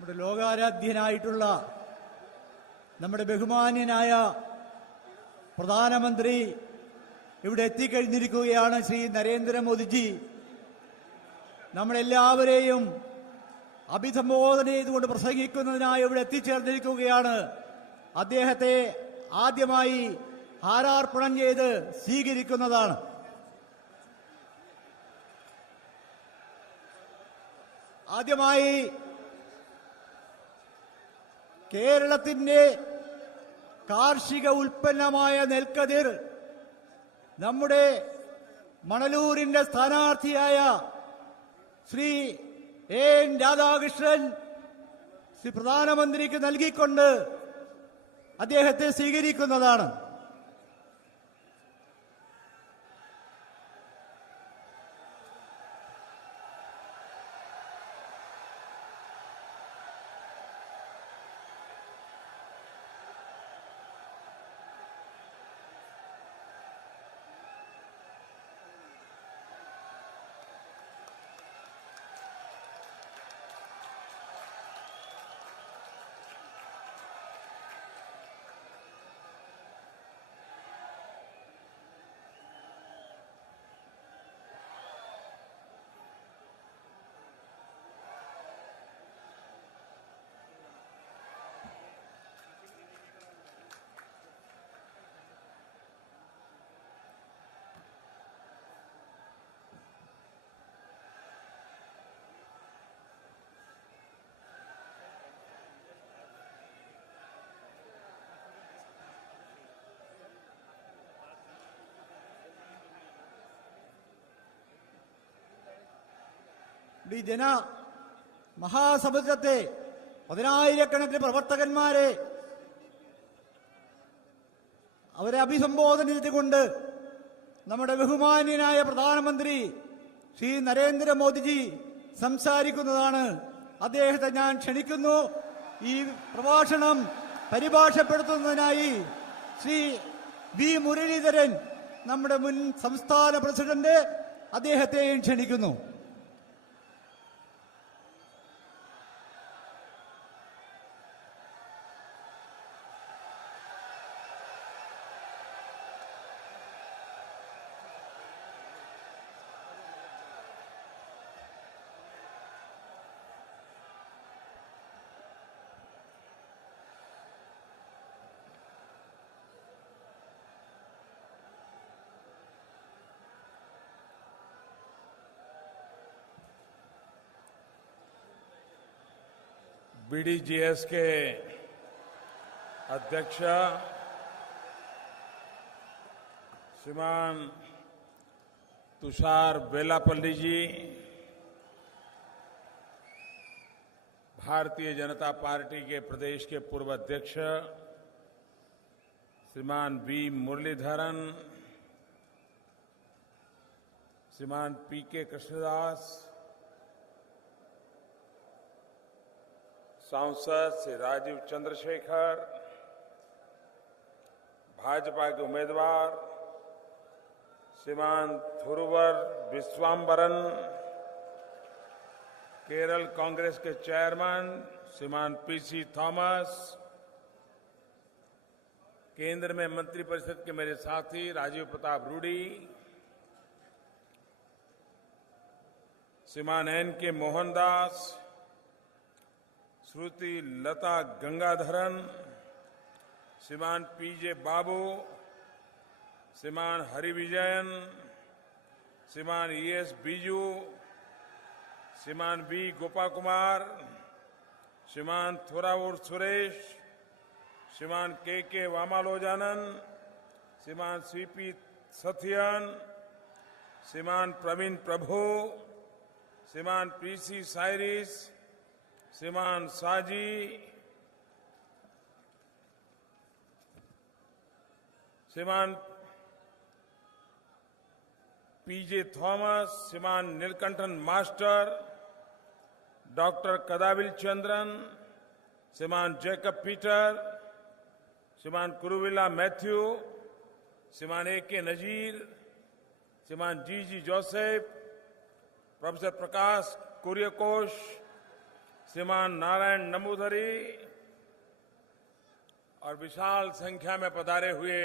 നമ്മുടെ ലോകാരാധ്യനായിട്ടുള്ള നമ്മുടെ ബഹുമാന്യനായ പ്രധാനമന്ത്രി ഇവിടെ എത്തിക്കഴിഞ്ഞിരിക്കുകയാണ്. ശ്രീ നരേന്ദ്രമോദിജി നമ്മളെല്ലാവരെയും അഭിസംബോധന ചെയ്തുകൊണ്ട് പ്രസംഗിക്കുന്നതിനായി ഇവിടെ എത്തിച്ചേർന്നിരിക്കുകയാണ്. അദ്ദേഹത്തെ ആദ്യമായി ഹാരാർപ്പണം ചെയ്ത് സ്വീകരിക്കുന്നതാണ്. ആദ്യമായി കേരളത്തിന്റെ കാർഷിക ഉൽപ്പന്നമായ നെൽക്കതിർ നമ്മുടെ മണലൂരിന്റെ സ്ഥാനാർത്ഥിയായ ശ്രീ എൻ രാധാകൃഷ്ണൻ ശ്രീ പ്രധാനമന്ത്രിക്ക് നൽകിക്കൊണ്ട് അദ്ദേഹത്തെ സ്വീകരിക്കുന്നതാണ്. ഈ ജന മഹാസമുദ്രത്തെ പതിനായിരക്കണക്കിന് പ്രവർത്തകന്മാരെ അവരെ അഭിസംബോധന ചെയ്തുകൊണ്ട് നമ്മുടെ ബഹുമാന്യനായ പ്രധാനമന്ത്രി ശ്രീ നരേന്ദ്രമോദിജി സംസാരിക്കുന്നതാണ്. അദ്ദേഹത്തെ ഞാൻ ക്ഷണിക്കുന്നു. ഈ പ്രഭാഷണം പരിഭാഷപ്പെടുത്തുന്നതിനായി ശ്രീ വി മുരളീധരൻ നമ്മുടെ മുൻ സംസ്ഥാന പ്രസിഡന്റ് അദ്ദേഹത്തെയും ക്ഷണിക്കുന്നു. बीडीजीएस के अध्यक्ष श्रीमान तुषार बेलापल्ली जी, भारतीय जनता पार्टी के प्रदेश के पूर्व अध्यक्ष श्रीमान वी मुरलीधरन, श्रीमान पीके कृष्णदास, सांसद श्री राजीव चंद्रशेखर, भाजपा के उम्मीदवार श्रीमान थुरुवर विश्वाम्बरन, केरल कांग्रेस के चेयरमैन श्रीमान पीसी थॉमस, केंद्र में मंत्रिपरिषद के मेरे साथी राजीव प्रताप रूडी, श्रीमान एन के मोहनदास, श्रुति लता गंगाधरन, श्रीमान पीजे बाबू, श्रीमान हरिविजयन, श्रीमान ईएस बीजू, श्रीमान बी गोपा कुमार, श्रीमान थोरावुर सुरेश, श्रीमान के वामालोजानन, श्रीमान सीपी सथियन, श्रीमान प्रवीण प्रभु, श्रीमान पीसी साइरिस, श्रीमान साजी, श्रीमान पीजे थॉमस, श्रीमान नीलकंठन मास्टर, डॉक्टर कदाविल चंद्रन, श्रीमान जैकब पीटर, श्रीमान कुरुविला मैथ्यू, श्रीमान ए.के. नजीर, श्रीमान जी जोसेफ, प्रोफेसर प्रकाश कुरियकोश, श्रीमान नारायण नंबूदरी और विशाल संख्या में पधारे हुए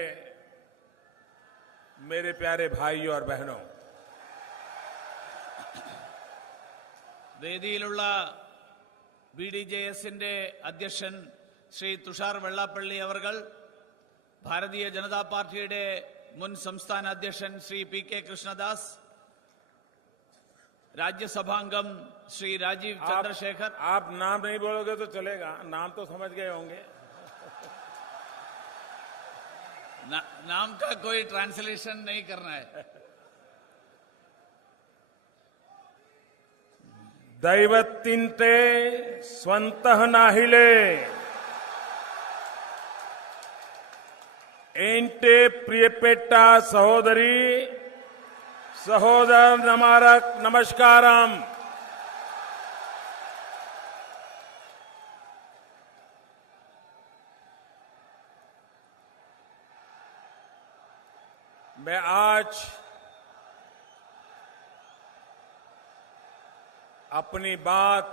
मेरे प्यारे भाइयों और बहनों, വേദിയിലുള്ള BDJSന്റെ അധ്യക്ഷൻ ശ്രീ തുഷാർ വെള്ളാപ്പള്ളി അവർകൾ, ഭാരതീയ ജനതാ പാർട്ടിയുടെ മുൻ സംസ്ഥാന അധ്യക്ഷൻ ശ്രീ PK കൃഷ്ണദാസ്, राज्यसभांगम श्री राजीव चंद्रशेखर। आप नाम नहीं बोलोगे तो चलेगा, नाम तो समझ गए होंगे। नाम का कोई ट्रांसलेशन नहीं करना है। दैवत्तिंते स्वंतः नाहिले एंटे प्रियपेट्टा सहोदरी सहोदर नमारक नमस्कारम। मैं आज अपनी बात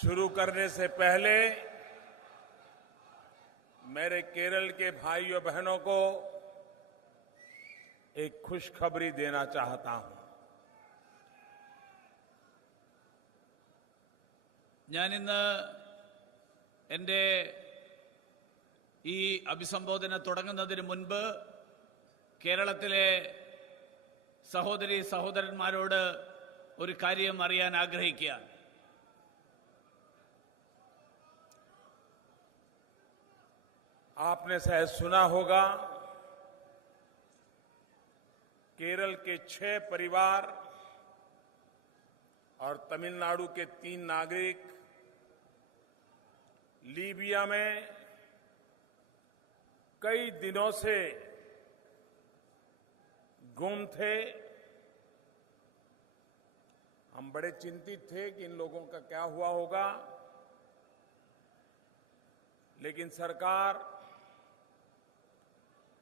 शुरू करने से पहले मेरे केरल के भाइयों बहनों को एक खुशखबरी देना चाहता हूं। ഞാനിന്ന് എൻ്റെ ഈ അഭിസംബോധന തുടങ്ങുന്നതിന് മുൻപ് കേരളത്തിലെ സഹോദരി സഹോദരന്മാരോട് ഒരു കാര്യം അറിയാൻ ആഗ്രഹിക്കുകയാണ്. आपने शायद सुना होगा, केरल के 6 परिवार और तमिलनाडु के 3 नागरिक लीबिया में कई दिनों से गुम थे। हम बड़े चिंतित थे कि इन लोगों का क्या हुआ होगा, लेकिन सरकार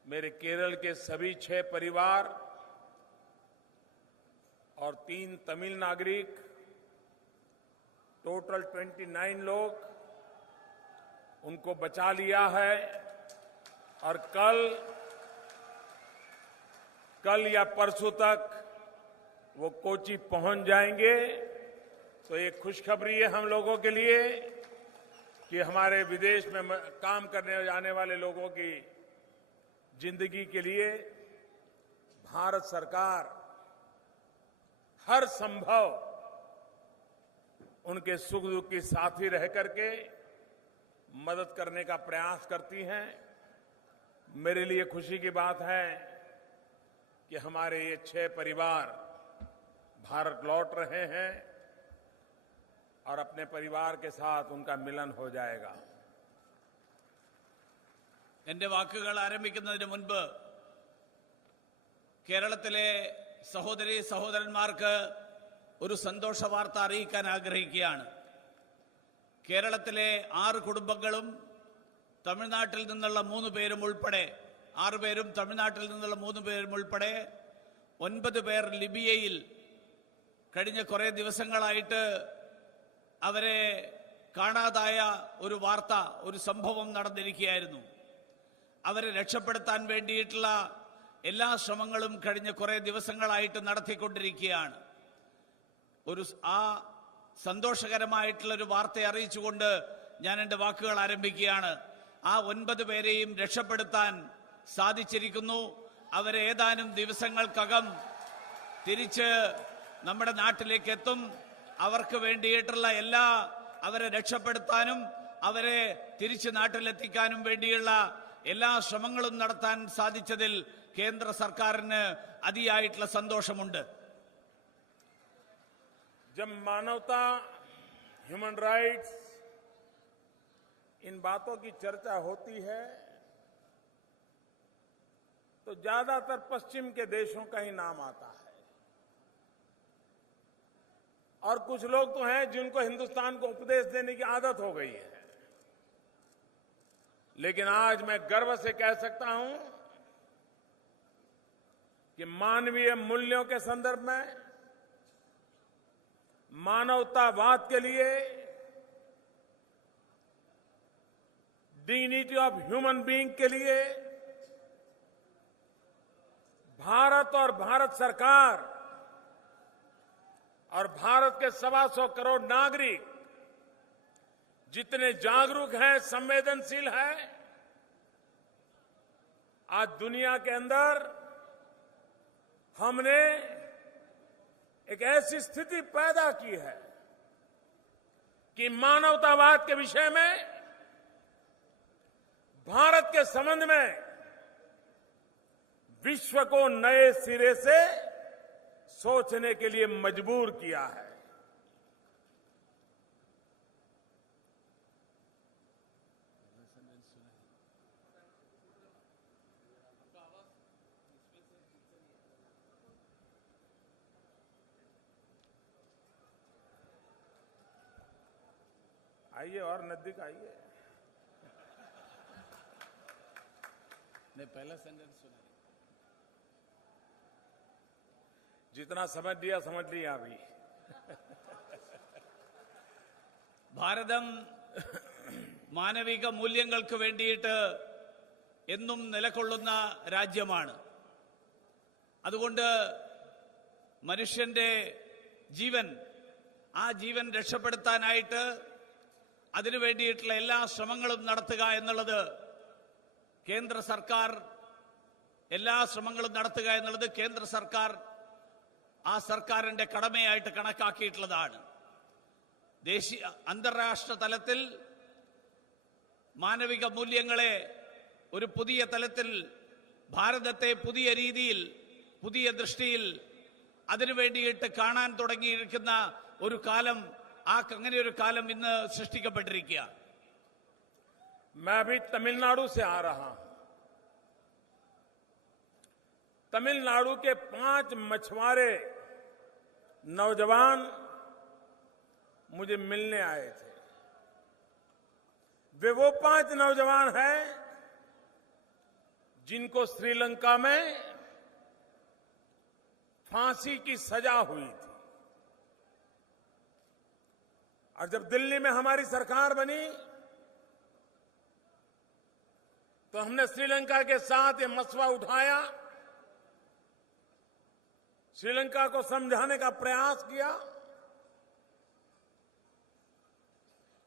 मेरे केरल के सभी 6 परिवार और 3 तमिल नागरिक, टोटल 29 लोग, उनको बचा लिया है और कल या परसों तक वो कोची पहुंच जाएंगे। तो ये खुशखबरी है हम लोगों के लिए कि हमारे विदेश में काम करने जाने वाले लोगों की जिंदगी के लिए भारत सरकार हर संभव उनके सुख दुख की साथी रह करके मदद करने का प्रयास करती हैं। मेरे लिए खुशी की बात है कि हमारे ये 6 परिवार भारत लौट रहे हैं और अपने परिवार के साथ उनका मिलन हो जाएगा। എൻ്റെ വാക്കുകൾ ആരംഭിക്കുന്നതിന് മുൻപ് കേരളത്തിലെ സഹോദരി സഹോദരന്മാർക്ക് ഒരു സന്തോഷ വാർത്ത അറിയിക്കാൻ ആഗ്രഹിക്കുകയാണ്. കേരളത്തിലെ 6 കുടുംബങ്ങളും തമിഴ്നാട്ടിൽ നിന്നുള്ള 3 പേരും ഉൾപ്പെടെ 6 പേരും തമിഴ്നാട്ടിൽ നിന്നുള്ള 3 പേരും ഉൾപ്പെടെ 9 പേർ ലിബിയയിൽ കഴിഞ്ഞ കുറേ ദിവസങ്ങളായിട്ട് അവരെ കാണാതായ ഒരു വാർത്ത, ഒരു സംഭവം നടന്നിരിക്കുകയായിരുന്നു. അവരെ രക്ഷപ്പെടുത്താൻ വേണ്ടിയിട്ടുള്ള എല്ലാ ശ്രമങ്ങളും കഴിഞ്ഞ കുറേ ദിവസങ്ങളായിട്ട് നടത്തിക്കൊണ്ടിരിക്കുകയാണ്. ആ സന്തോഷകരമായിട്ടുള്ള ഒരു വാർത്ത അറിയിച്ചുകൊണ്ട് ഞാൻ എൻ്റെ വാക്കുകൾ ആരംഭിക്കുകയാണ്. ആ 9 പേരെയും രക്ഷപ്പെടുത്താൻ സാധിച്ചിരിക്കുന്നു. അവരെ ഏതാനും ദിവസങ്ങൾക്കകം തിരിച്ച് നമ്മുടെ നാട്ടിലേക്ക് എത്തും. അവർക്ക് വേണ്ടിയിട്ടുള്ള അവരെ രക്ഷപ്പെടുത്താനും അവരെ തിരിച്ച് നാട്ടിലെത്തിക്കാനും വേണ്ടിയുള്ള എല്ലാ ശ്രമങ്ങളും നടത്താൻ സാധിച്ചതിൽ കേന്ദ്ര സർക്കാരിന് അതിയായിട്ടുള്ള സന്തോഷമുണ്ട്. जब मानवता, ह्यूमन राइट्स, इन बातों की चर्चा होती है तो ज्यादातर पश्चिम के देशों का ही नाम आता है और कुछ लोग तो हैं जिनको हिंदुस्तान को उपदेश देने की आदत हो गई है। लेकिन आज मैं गर्व से कह सकता हूं कि मानवीय मूल्यों के संदर्भ में, मानवतावाद के लिए, डिग्निटी ऑफ ह्यूमन बीइंग के लिए भारत और भारत सरकार और भारत के 125 करोड़ नागरिक जितने जागरूक हैं, संवेदनशील हैं, आज दुनिया के अंदर हमने एक ऐसी स्थिति पैदा की है कि मानवतावाद के विषय में, भारत के संबंध में विश्व को नए सिरे से सोचने के लिए मजबूर किया है। आइए और नजदीक आइए। ने पहला सेंटेंस सुना, जितना समझ लिया अभी। ഭാരതം മാനവിക മൂല്യങ്ങൾക്ക് വേണ്ടിയിട്ട് എന്നും നിലകൊള്ളുന്ന രാജ്യമാണ്. അതുകൊണ്ട് മനുഷ്യന്റെ ജീവൻ, ആ ജീവൻ രക്ഷപ്പെടുത്താനായിട്ട് അതിനു വേണ്ടിയിട്ടുള്ള എല്ലാ ശ്രമങ്ങളും നടത്തുക എന്നുള്ളത് കേന്ദ്ര സർക്കാർ, എല്ലാ ശ്രമങ്ങളും നടത്തുക എന്നുള്ളത് കേന്ദ്ര സർക്കാർ ആ സർക്കാരിന്റെ കടമയായിട്ട് കണക്കാക്കിയിട്ടുള്ളതാണ്. ദേശീയ അന്താരാഷ്ട്ര തലത്തിൽ മാനവിക മൂല്യങ്ങളെ ഒരു പുതിയ തലത്തിൽ, ഭാരതത്തെ പുതിയ രീതിയിൽ, പുതിയ ദൃഷ്ടിയിൽ അതിനു വേണ്ടിയിട്ട് കാണാൻ തുടങ്ങിയിരിക്കുന്ന ഒരു കാലം, അങ്ങനെ ഒരു കാലം ഇന്ന് സൃഷ്ടിക്കപ്പെട്ടിരിക്കുക. मैं भी तमिलनाडु से आ रहा हूं। तमिलनाडु के 5 मछुआरे नौजवान मुझे मिलने आए थे। वे वो 5 नौजवान हैं जिनको श्रीलंका में फांसी की सजा हुई थी, और जब दिल्ली में हमारी सरकार बनी तो हमने श्रीलंका के साथ ये मसला उठाया, श्रीलंका को समझाने का प्रयास किया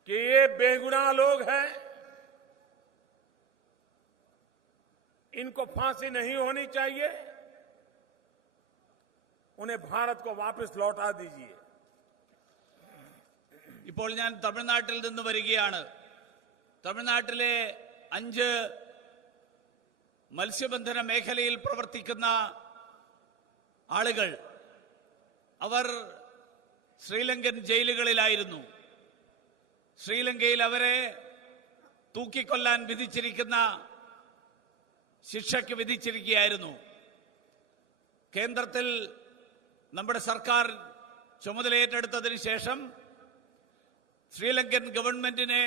कि ये बेगुनाह लोग हैं, इनको फांसी नहीं होनी चाहिए, उन्हें भारत को वापस लौटा दीजिए। ഇപ്പോൾ ഞാൻ തമിഴ്നാട്ടിൽ നിന്ന് വരികയാണ്. തമിഴ്നാട്ടിലെ 5 മത്സ്യബന്ധന മേഖലയിൽ പ്രവർത്തിക്കുന്ന ആളുകൾ, അവർ ശ്രീലങ്കൻ ജയിലുകളിലായിരുന്നു. ശ്രീലങ്കയിൽ അവരെ തൂക്കിക്കൊല്ലാൻ വിധിച്ചിരിക്കുന്ന ശിക്ഷയ്ക്ക് വിധിച്ചിരിക്കുകയായിരുന്നു. കേന്ദ്രത്തിൽ നമ്മുടെ സർക്കാർ ചുമതലയേറ്റെടുത്തതിന് ശേഷം ശ്രീലങ്കൻ ഗവൺമെന്റിനെ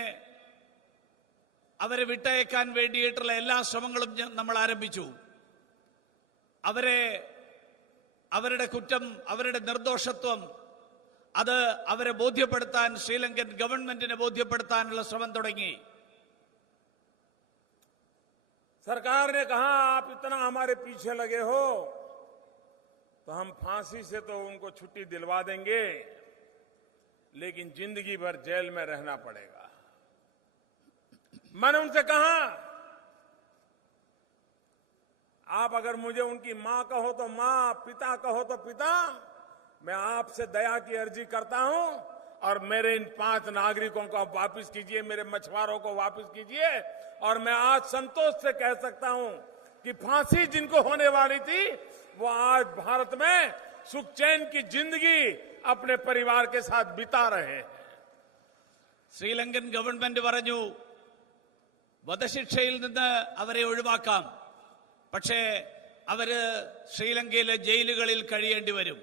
അവരെ വിട്ടയക്കാൻ വേണ്ടിയിട്ടുള്ള എല്ലാ ശ്രമങ്ങളും നമ്മൾ ആരംഭിച്ചു. അവരുടെ കുറ്റം, അവരുടെ നിർദോഷത്വം, അത് അവരെ ബോധ്യപ്പെടുത്താൻ, ശ്രീലങ്കൻ ഗവൺമെന്റിനെ ബോധ്യപ്പെടുത്താനുള്ള ശ്രമം തുടങ്ങി. सरकार ने कहा आप इतना हमारे पीछे लगे हो तो हम फांसी से तो उनको छुट्टी दिलवा देंगे, लेकिन जिंदगी भर जेल में रहना पड़ेगा। मैंने उनसे कहा आप अगर मुझे उनकी मां कहो तो मां, पिता कहो तो पिता, मैं आपसे दया की अर्जी करता हूं और मेरे इन 5 नागरिकों को आप वापस कीजिए, मेरे मछुआरों को वापस कीजिए। और मैं आज संतोष से कह सकता हूं कि फांसी जिनको होने वाली थी वो आज भारत में सुख चैन की जिंदगी अपने परिवार के साथ बिता रहे हैं। ശ്രീലങ്കൻ ഗവൺമെന്റ് പറഞ്ഞു വധശിക്ഷയിൽ നിന്ന് അവരെ ഒഴിവാക്കാം, പക്ഷേ അവര് ശ്രീലങ്കയിലെ ജയിലുകളിൽ കഴിയേണ്ടി വരും.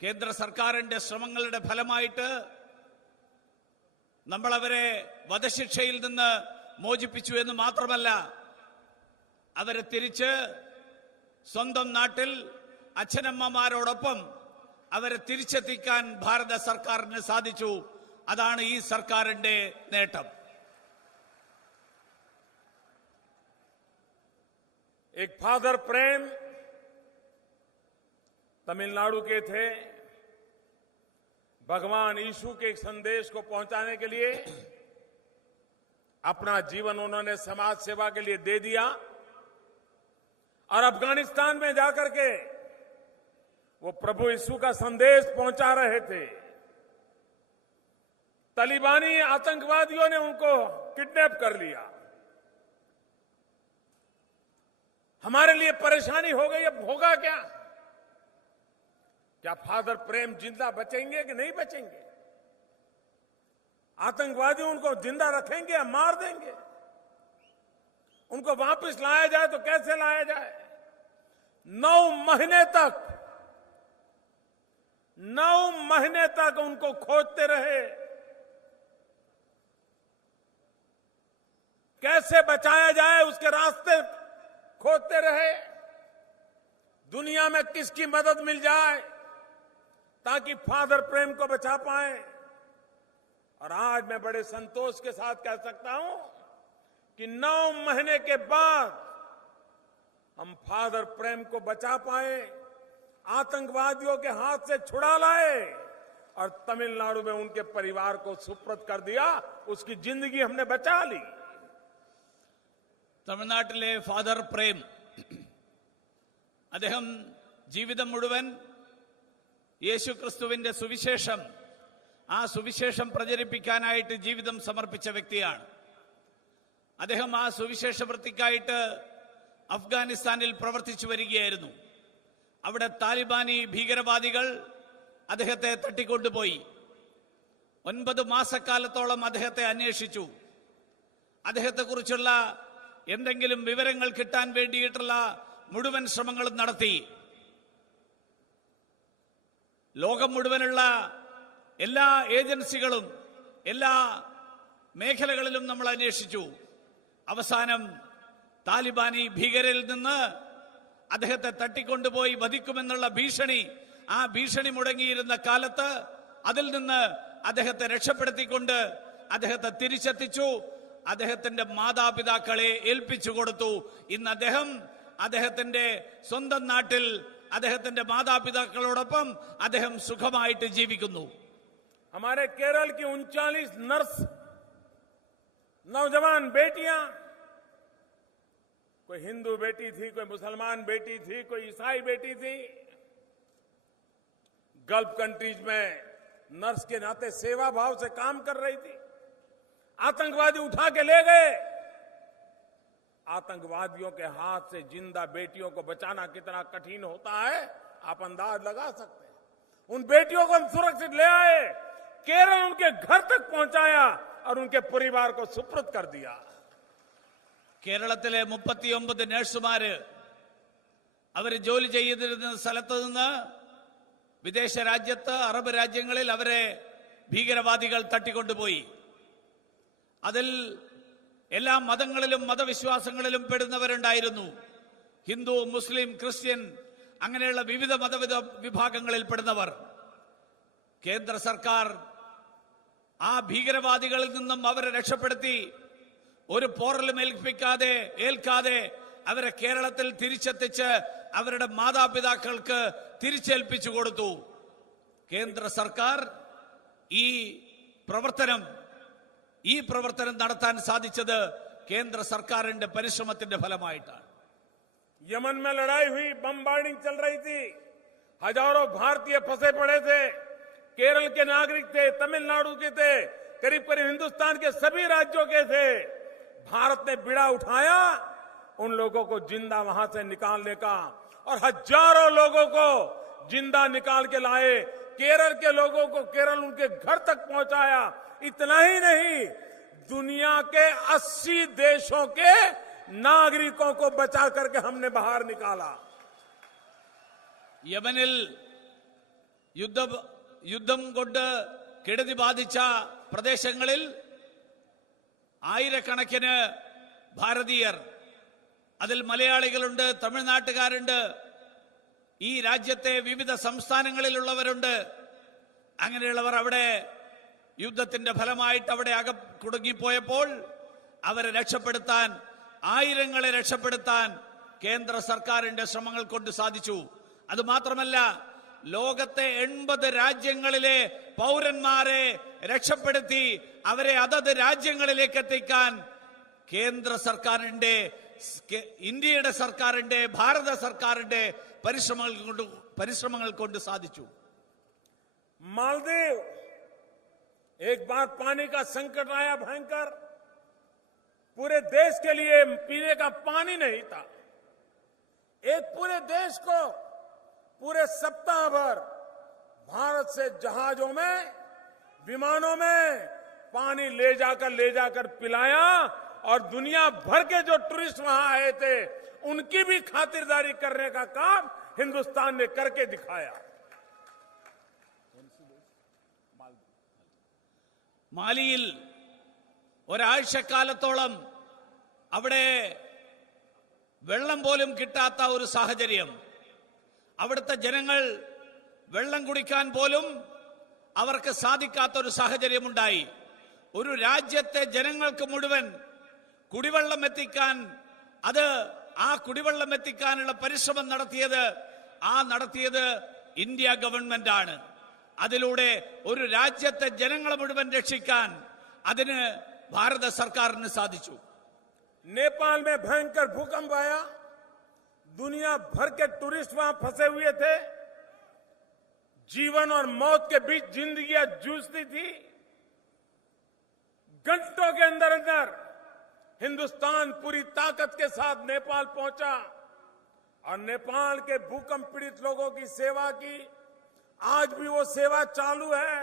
കേന്ദ്ര സർക്കാരിന്റെ ശ്രമങ്ങളുടെ ഫലമായിട്ട് നമ്മൾ അവരെ വധശിക്ഷയിൽ നിന്ന് മോചിപ്പിച്ചു എന്ന് മാത്രമല്ല, അവരെ തിരിച്ച് സ്വന്തം നാട്ടിൽ അച്ഛനമ്മമാരോടൊപ്പം അവരെ തിരിച്ചെത്തിക്കാൻ ഭാരത സർക്കാരിന് സാധിച്ചു. അതാണ് ഈ സർക്കാരിന്റെ നേട്ടം. एक फादर प्रेम तमिलनाडु के थे. भगवान यीशु के एक संदेश को पहुंचाने के लिए अपना जीवन उन्होंने समाज सेवा के लिए दे दिया और अफगानिस्तान में जाकर के वो प्रभु यीशु का संदेश पहुंचा रहे थे. तालिबानी आतंकवादियों ने उनको किडनैप कर लिया. हमारे लिए परेशानी हो गई. अब होगा क्या? क्या फादर प्रेम जिंदा बचेंगे कि नहीं बचेंगे? आतंकवादी उनको जिंदा रखेंगे या मार देंगे? उनको वापस लाया जाए तो कैसे लाया जाए? 9 महीने तक उनको खोजते रहे. कैसे बचाया जाए उसके रास्ते खोजते रहे. दुनिया में किसकी मदद मिल जाए ताकि फादर प्रेम को बचा पाए. और आज मैं बड़े संतोष के साथ कह सकता हूं कि 9 महीने के बाद हम फादर प्रेम को बचा पाए, आतंकवादियों के हाथ से छुड़ा लाए और तमिलनाडु में उनके परिवार को सुपुर्द कर दिया. उसकी जिंदगी हमने बचा ली. തമിഴ്നാട്ടിലെ ഫാദർ പ്രേം അദ്ദേഹം ജീവിതം മുഴുവൻ യേശുക്രിസ്തുവിന്റെ സുവിശേഷം ആ സുവിശേഷം പ്രചരിപ്പിക്കാനായിട്ട് ജീവിതം സമർപ്പിച്ച വ്യക്തിയാണ്. അദ്ദേഹം ആ സുവിശേഷ വൃത്തിക്കായിട്ട് അഫ്ഗാനിസ്ഥാനിൽ പ്രവർത്തിച്ചു വരികയായിരുന്നു. അവിടെ താലിബാനി ഭീകരവാദികൾ അദ്ദേഹത്തെ തട്ടിക്കൊണ്ടുപോയി. 9 മാസക്കാലത്തോളം അദ്ദേഹത്തെ അന്വേഷിച്ചു. അദ്ദേഹത്തെക്കുറിച്ചുള്ള എന്തെങ്കിലും വിവരങ്ങൾ കിട്ടാൻ വേണ്ടിയിട്ടുള്ള മുഴുവൻ ശ്രമങ്ങളും നടത്തി. ലോകം മുഴുവനുള്ള എല്ലാ ഏജൻസികളും എല്ലാ മേഖലകളിലും നമ്മൾ അന്വേഷിച്ചു. അവസാനം താലിബാനി ഭീകരരിൽ നിന്ന് അദ്ദേഹത്തെ തട്ടിക്കൊണ്ടുപോയി വധിക്കുമെന്നുള്ള ഭീഷണി, ആ ഭീഷണി മുടങ്ങിയിരുന്ന കാലത്ത് അതിൽ നിന്ന് അദ്ദേഹത്തെ രക്ഷപ്പെടുത്തിക്കൊണ്ട് അദ്ദേഹത്തെ തിരിച്ചെത്തിച്ചു. അദ്ദേഹത്തിന്റെ മാതാപിതാക്കളെ ഏൽപ്പിച്ചു കൊടുത്തു. ഇന്ന് അദ്ദേഹം അദ്ദേഹത്തിന്റെ സ്വന്തം നാട്ടിൽ അദ്ദേഹത്തിന്റെ മാതാപിതാക്കളോടൊപ്പം അദ്ദേഹം സുഖമായിട്ട് ജീവിക്കുന്നു. हमारे केरल की 39 नर्स नौजवान बेटियां, कोई हिंदू बेटी थी, कोई मुसलमान बेटी थी, कोई ईसाई बेटी थी, गल्फ कंट्रीज में नर्स के नाते सेवा भाव से काम कर रही थी. आतंकवादी उठा के ले गए. आतंकवादियों के हाथ से जिंदा बेटियों को बचाना कितना कठिन होता है आप अंदाज लगा सकते हैं. उन बेटियों को हम सुरक्षित ले आए, केरल उनके घर तक पहुंचाया और उनके परिवार को सुपुर्द कर दिया. കേരളത്തിലെ 39 നഴ്സുമാര് അവർ ജോലി ചെയ്തിരുന്ന സ്ഥലത്ത് നിന്ന് വിദേശ രാജ്യത്ത് അറബ് രാജ്യങ്ങളിൽ അവരെ ഭീകരവാദികൾ തട്ടിക്കൊണ്ടുപോയി. അതിൽ എല്ലാ മതങ്ങളിലും മതവിശ്വാസങ്ങളിലും പെടുന്നവരുണ്ടായിരുന്നു. ഹിന്ദു, മുസ്ലിം, ക്രിസ്ത്യൻ അങ്ങനെയുള്ള വിവിധ വിഭാഗങ്ങളിൽ പെടുന്നവർ. കേന്ദ്ര സർക്കാർ ആ ഭീകരവാദികളിൽ നിന്നും അവരെ രക്ഷപ്പെടുത്തി ഒരു പോറലും ഏൽക്കാതെ അവരെ കേരളത്തിൽ തിരിച്ചെത്തിച്ച് അവരുടെ മാതാപിതാക്കൾക്ക് തിരിച്ചേൽപ്പിച്ചു കൊടുത്തു. കേന്ദ്ര സർക്കാർ ഈ പ്രവർത്തനം നടത്താൻ സാധിച്ചത് കേന്ദ്ര സർക്കാരിന്റെ പരിശ്രമത്തിന്റെ ഫലമായിട്ടാണ്. यमन में लड़ाई हुई, बमबार्डिंग चल रही थी, हजारों भारतीय फंसे पड़े थे. केरल के नागरिक थे, तमिलनाडु के थे, करीब करीब हिंदुस्तान के सभी राज्यों के थे. भारत ने बीड़ा उठाया उन लोगों को जिंदा वहां से निकालने का और हजारों लोगों को जिंदा निकाल के लाए. केरल के लोगों को केरल उनके घर तक पहुंचाया. इतना ही नहीं, दुनिया के 80 देशों के नागरिकों को बचा करके हमने बाहर निकाला. യമനിൽ യുദ്ധം കൊണ്ട് കെടുതി ബാധിച്ച പ്രദേശങ്ങളിൽ ആയിരക്കണക്കിന് ഭാരതീയർ, അതിൽ മലയാളികളുണ്ട്, തമിഴ്നാട്ടുകാരുണ്ട്, ഈ രാജ്യത്തെ വിവിധ സംസ്ഥാനങ്ങളിലുള്ളവരുണ്ട്. അങ്ങനെയുള്ളവർ അവിടെ യുദ്ധത്തിന്റെ ഫലമായിട്ട് അവിടെ കുടുങ്ങിപ്പോയപ്പോൾ അവരെ രക്ഷപ്പെടുത്താൻ, ആയിരങ്ങളെ രക്ഷപ്പെടുത്താൻ കേന്ദ്ര സർക്കാരിന്റെ ശ്രമങ്ങൾ കൊണ്ട് സാധിച്ചു. അതുമാത്രമല്ല, ലോകത്തെ 80 രാജ്യങ്ങളിലെ പൗരന്മാരെ രക്ഷപ്പെടുത്തി അവരെ അതത് രാജ്യങ്ങളിലേക്ക് എത്തിക്കാൻ കേന്ദ്ര സർക്കാരിന്റെ, ഇന്ത്യയുടെ സർക്കാരിന്റെ, ഭാരത സർക്കാരിന്റെ പരിശ്രമങ്ങൾ കൊണ്ട് സാധിച്ചു. मालदीव एक बार पानी का संकट आया भयंकर, पूरे देश के लिए पीने का पानी नहीं था। एक पूरे देश को पूरे सप्ताह भर भारत से जहाजों में, विमानों में पानी ले जाकर पिलाया और दुनिया भर के जो टूरिस्ट वहां आए थे उनकी भी खातिरदारी करने का काम हिंदुस्तान ने करके दिखाया। മാലിയിൽ ഒരാഴ്ചക്കാലത്തോളം അവിടെ വെള്ളം പോലും കിട്ടാത്ത ഒരു സാഹചര്യം. അവിടുത്തെ ജനങ്ങൾ വെള്ളം കുടിക്കാൻ പോലും അവർക്ക് സാധിക്കാത്ത ഒരു സാഹചര്യമുണ്ടായി. ഒരു രാജ്യത്തെ ജനങ്ങൾക്ക് മുഴുവൻ കുടിവെള്ളം എത്തിക്കാൻ, ആ കുടിവെള്ളം എത്തിക്കാനുള്ള പരിശ്രമം നടത്തിയത് ഇന്ത്യ ഗവൺമെന്റ് ആണ്. അതിലൂടെ ഒരു രാജ്യത്തെ ജനങ്ങളെ മുഴുവൻ രക്ഷിക്കാൻ അതിന് ഭാരത സർക്കാരിന് സാധിച്ചു. नेपाल में भयंकर भूकंप आया, दुनिया भर के टूरिस्ट वहां फंसे हुए थे, जीवन और मौत के बीच जिंदगियां जूझती थी। घंटों के अंदर हिंदुस्तान पूरी ताकत के साथ नेपाल पहुंचा और नेपाल के भूकंप पीड़ित लोगों की सेवा की। आज भी वो सेवा चालू है।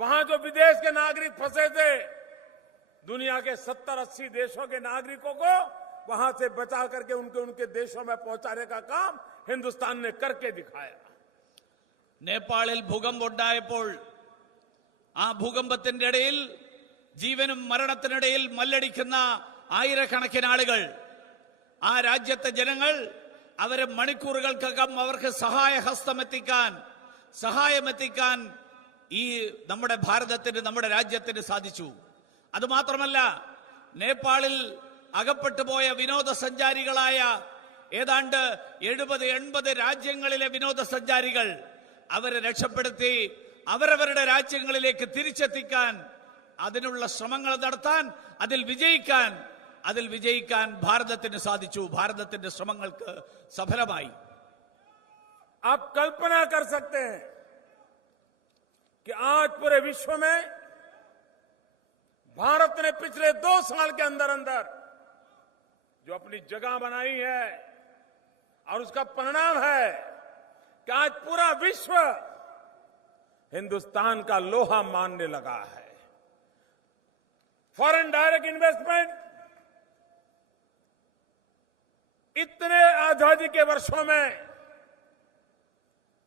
वहां जो विदेश के नागरिक फंसे थे, दुनिया के 70-80 देशों के नागरिकों को वहां से बचा करके उनके देशों में पहुंचाने का काम हिंदुस्तान ने करके दिखाया। നേപ്പാളിൽ ഭൂകമ്പമുണ്ടായപ്പോൾ ആ ഭൂകമ്പത്തിന്റെ ഇടയിൽ ജീവനും മരണത്തിനിടയിൽ മല്ലടിക്കുന്ന ആയിരക്കണക്കിന് ആളുകൾ, ആ രാജ്യത്തെ ജനങ്ങൾ, അവരെ മണിക്കൂറുകൾക്കകം അവർക്ക് സഹായമെത്തിക്കാൻ ഈ നമ്മുടെ ഭാരതത്തിന്, നമ്മുടെ രാജ്യത്തിന് സാധിച്ചു. അതുമാത്രമല്ല, നേപ്പാളിൽ അകപ്പെട്ടു പോയ വിനോദസഞ്ചാരികളായ ഏതാണ്ട് 70-80 രാജ്യങ്ങളിലെ വിനോദസഞ്ചാരികൾ അവരെ രക്ഷപ്പെടുത്തി അവരവരുടെ രാജ്യങ്ങളിലേക്ക് തിരിച്ചെത്തിക്കാൻ, അതിനുള്ള ശ്രമങ്ങൾ നടത്താൻ, അതിൽ വിജയിക്കാൻ ഭാരതത്തിന് സാധിച്ചു. ഭാരതത്തിന്റെ ശ്രമങ്ങൾക്ക് സഫലമായി. आप कल्पना कर सकते हैं कि आज पूरे विश्व में भारत ने पिछले 2 साल के अंदर जो अपनी जगह बनाई है और उसका परिणाम है कि आज पूरा विश्व हिंदुस्तान का लोहा मानने लगा है। फॉरेन डायरेक्ट इन्वेस्टमेंट इतने आजादी के वर्षों में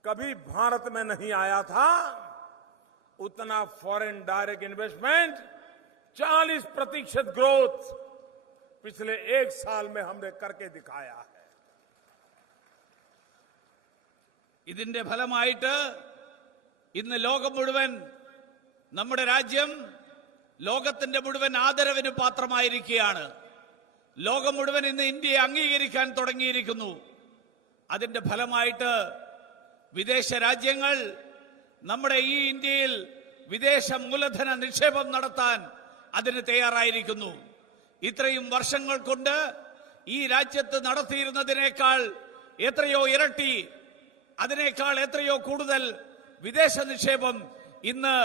कभी भारत में नहीं आया था। उतना फॉरेन डायरेक्ट इन्वेस्टमेंट 40% ग्रोथ पिछले 1 साल में हमने करके दिखाया है। ഇതിന്റെ ഫലമായിട്ട് ഇന്ന് ലോകം മുഴുവൻ, നമ്മുടെ രാജ്യം ലോകത്തിന്റെ മുഴുവൻ ആദരവിന് പാത്രമായിരിക്കുകയാണ്. ലോകം മുഴുവൻ ഇന്ന് ഇന്ത്യയെ അംഗീകരിക്കാൻ തുടങ്ങിയിരിക്കുന്നു. അതിന്റെ ഫലമായിട്ട് വിദേശ രാജ്യങ്ങൾ നമ്മുടെ ഈ ഇന്ത്യയിൽ വിദേശ മൂലധന നിക്ഷേപം നടത്താൻ അതിന് തയ്യാറായിരിക്കുന്നു. ഇത്രയും വർഷങ്ങൾ കൊണ്ട് ഈ രാജ്യത്ത് നടത്തിയിരുന്നതിനേക്കാൾ എത്രയോ ഇരട്ടി, അതിനേക്കാൾ എത്രയോ കൂടുതൽ വിദേശ നിക്ഷേപം ഇന്ന്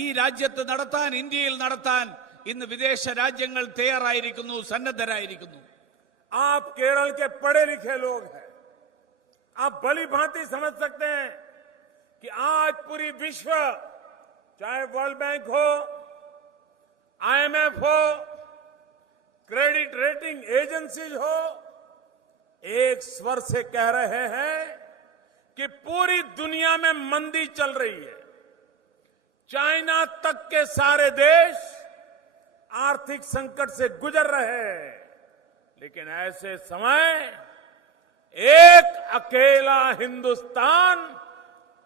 ഈ രാജ്യത്ത് നടത്താൻ, ഇന്ത്യയിൽ നടത്താൻ ഇന്ന് വിദേശ രാജ്യങ്ങൾ തയ്യാറായിരിക്കുന്നു, സന്നദ്ധരായിരിക്കുന്നു. आप केरल के पढ़े लिखे लोग हैं, आप भली भांति समझ सकते हैं कि आज पूरी विश्व, चाहे वर्ल्ड बैंक हो, IMF हो, क्रेडिट रेटिंग एजेंसीज हो, एक स्वर से कह रहे हैं कि पूरी दुनिया में मंदी चल रही है। चाइना तक के सारे देश आर्थिक संकट से गुजर रहे हैं। लेकिन ऐसे समय एक अकेला हिंदुस्तान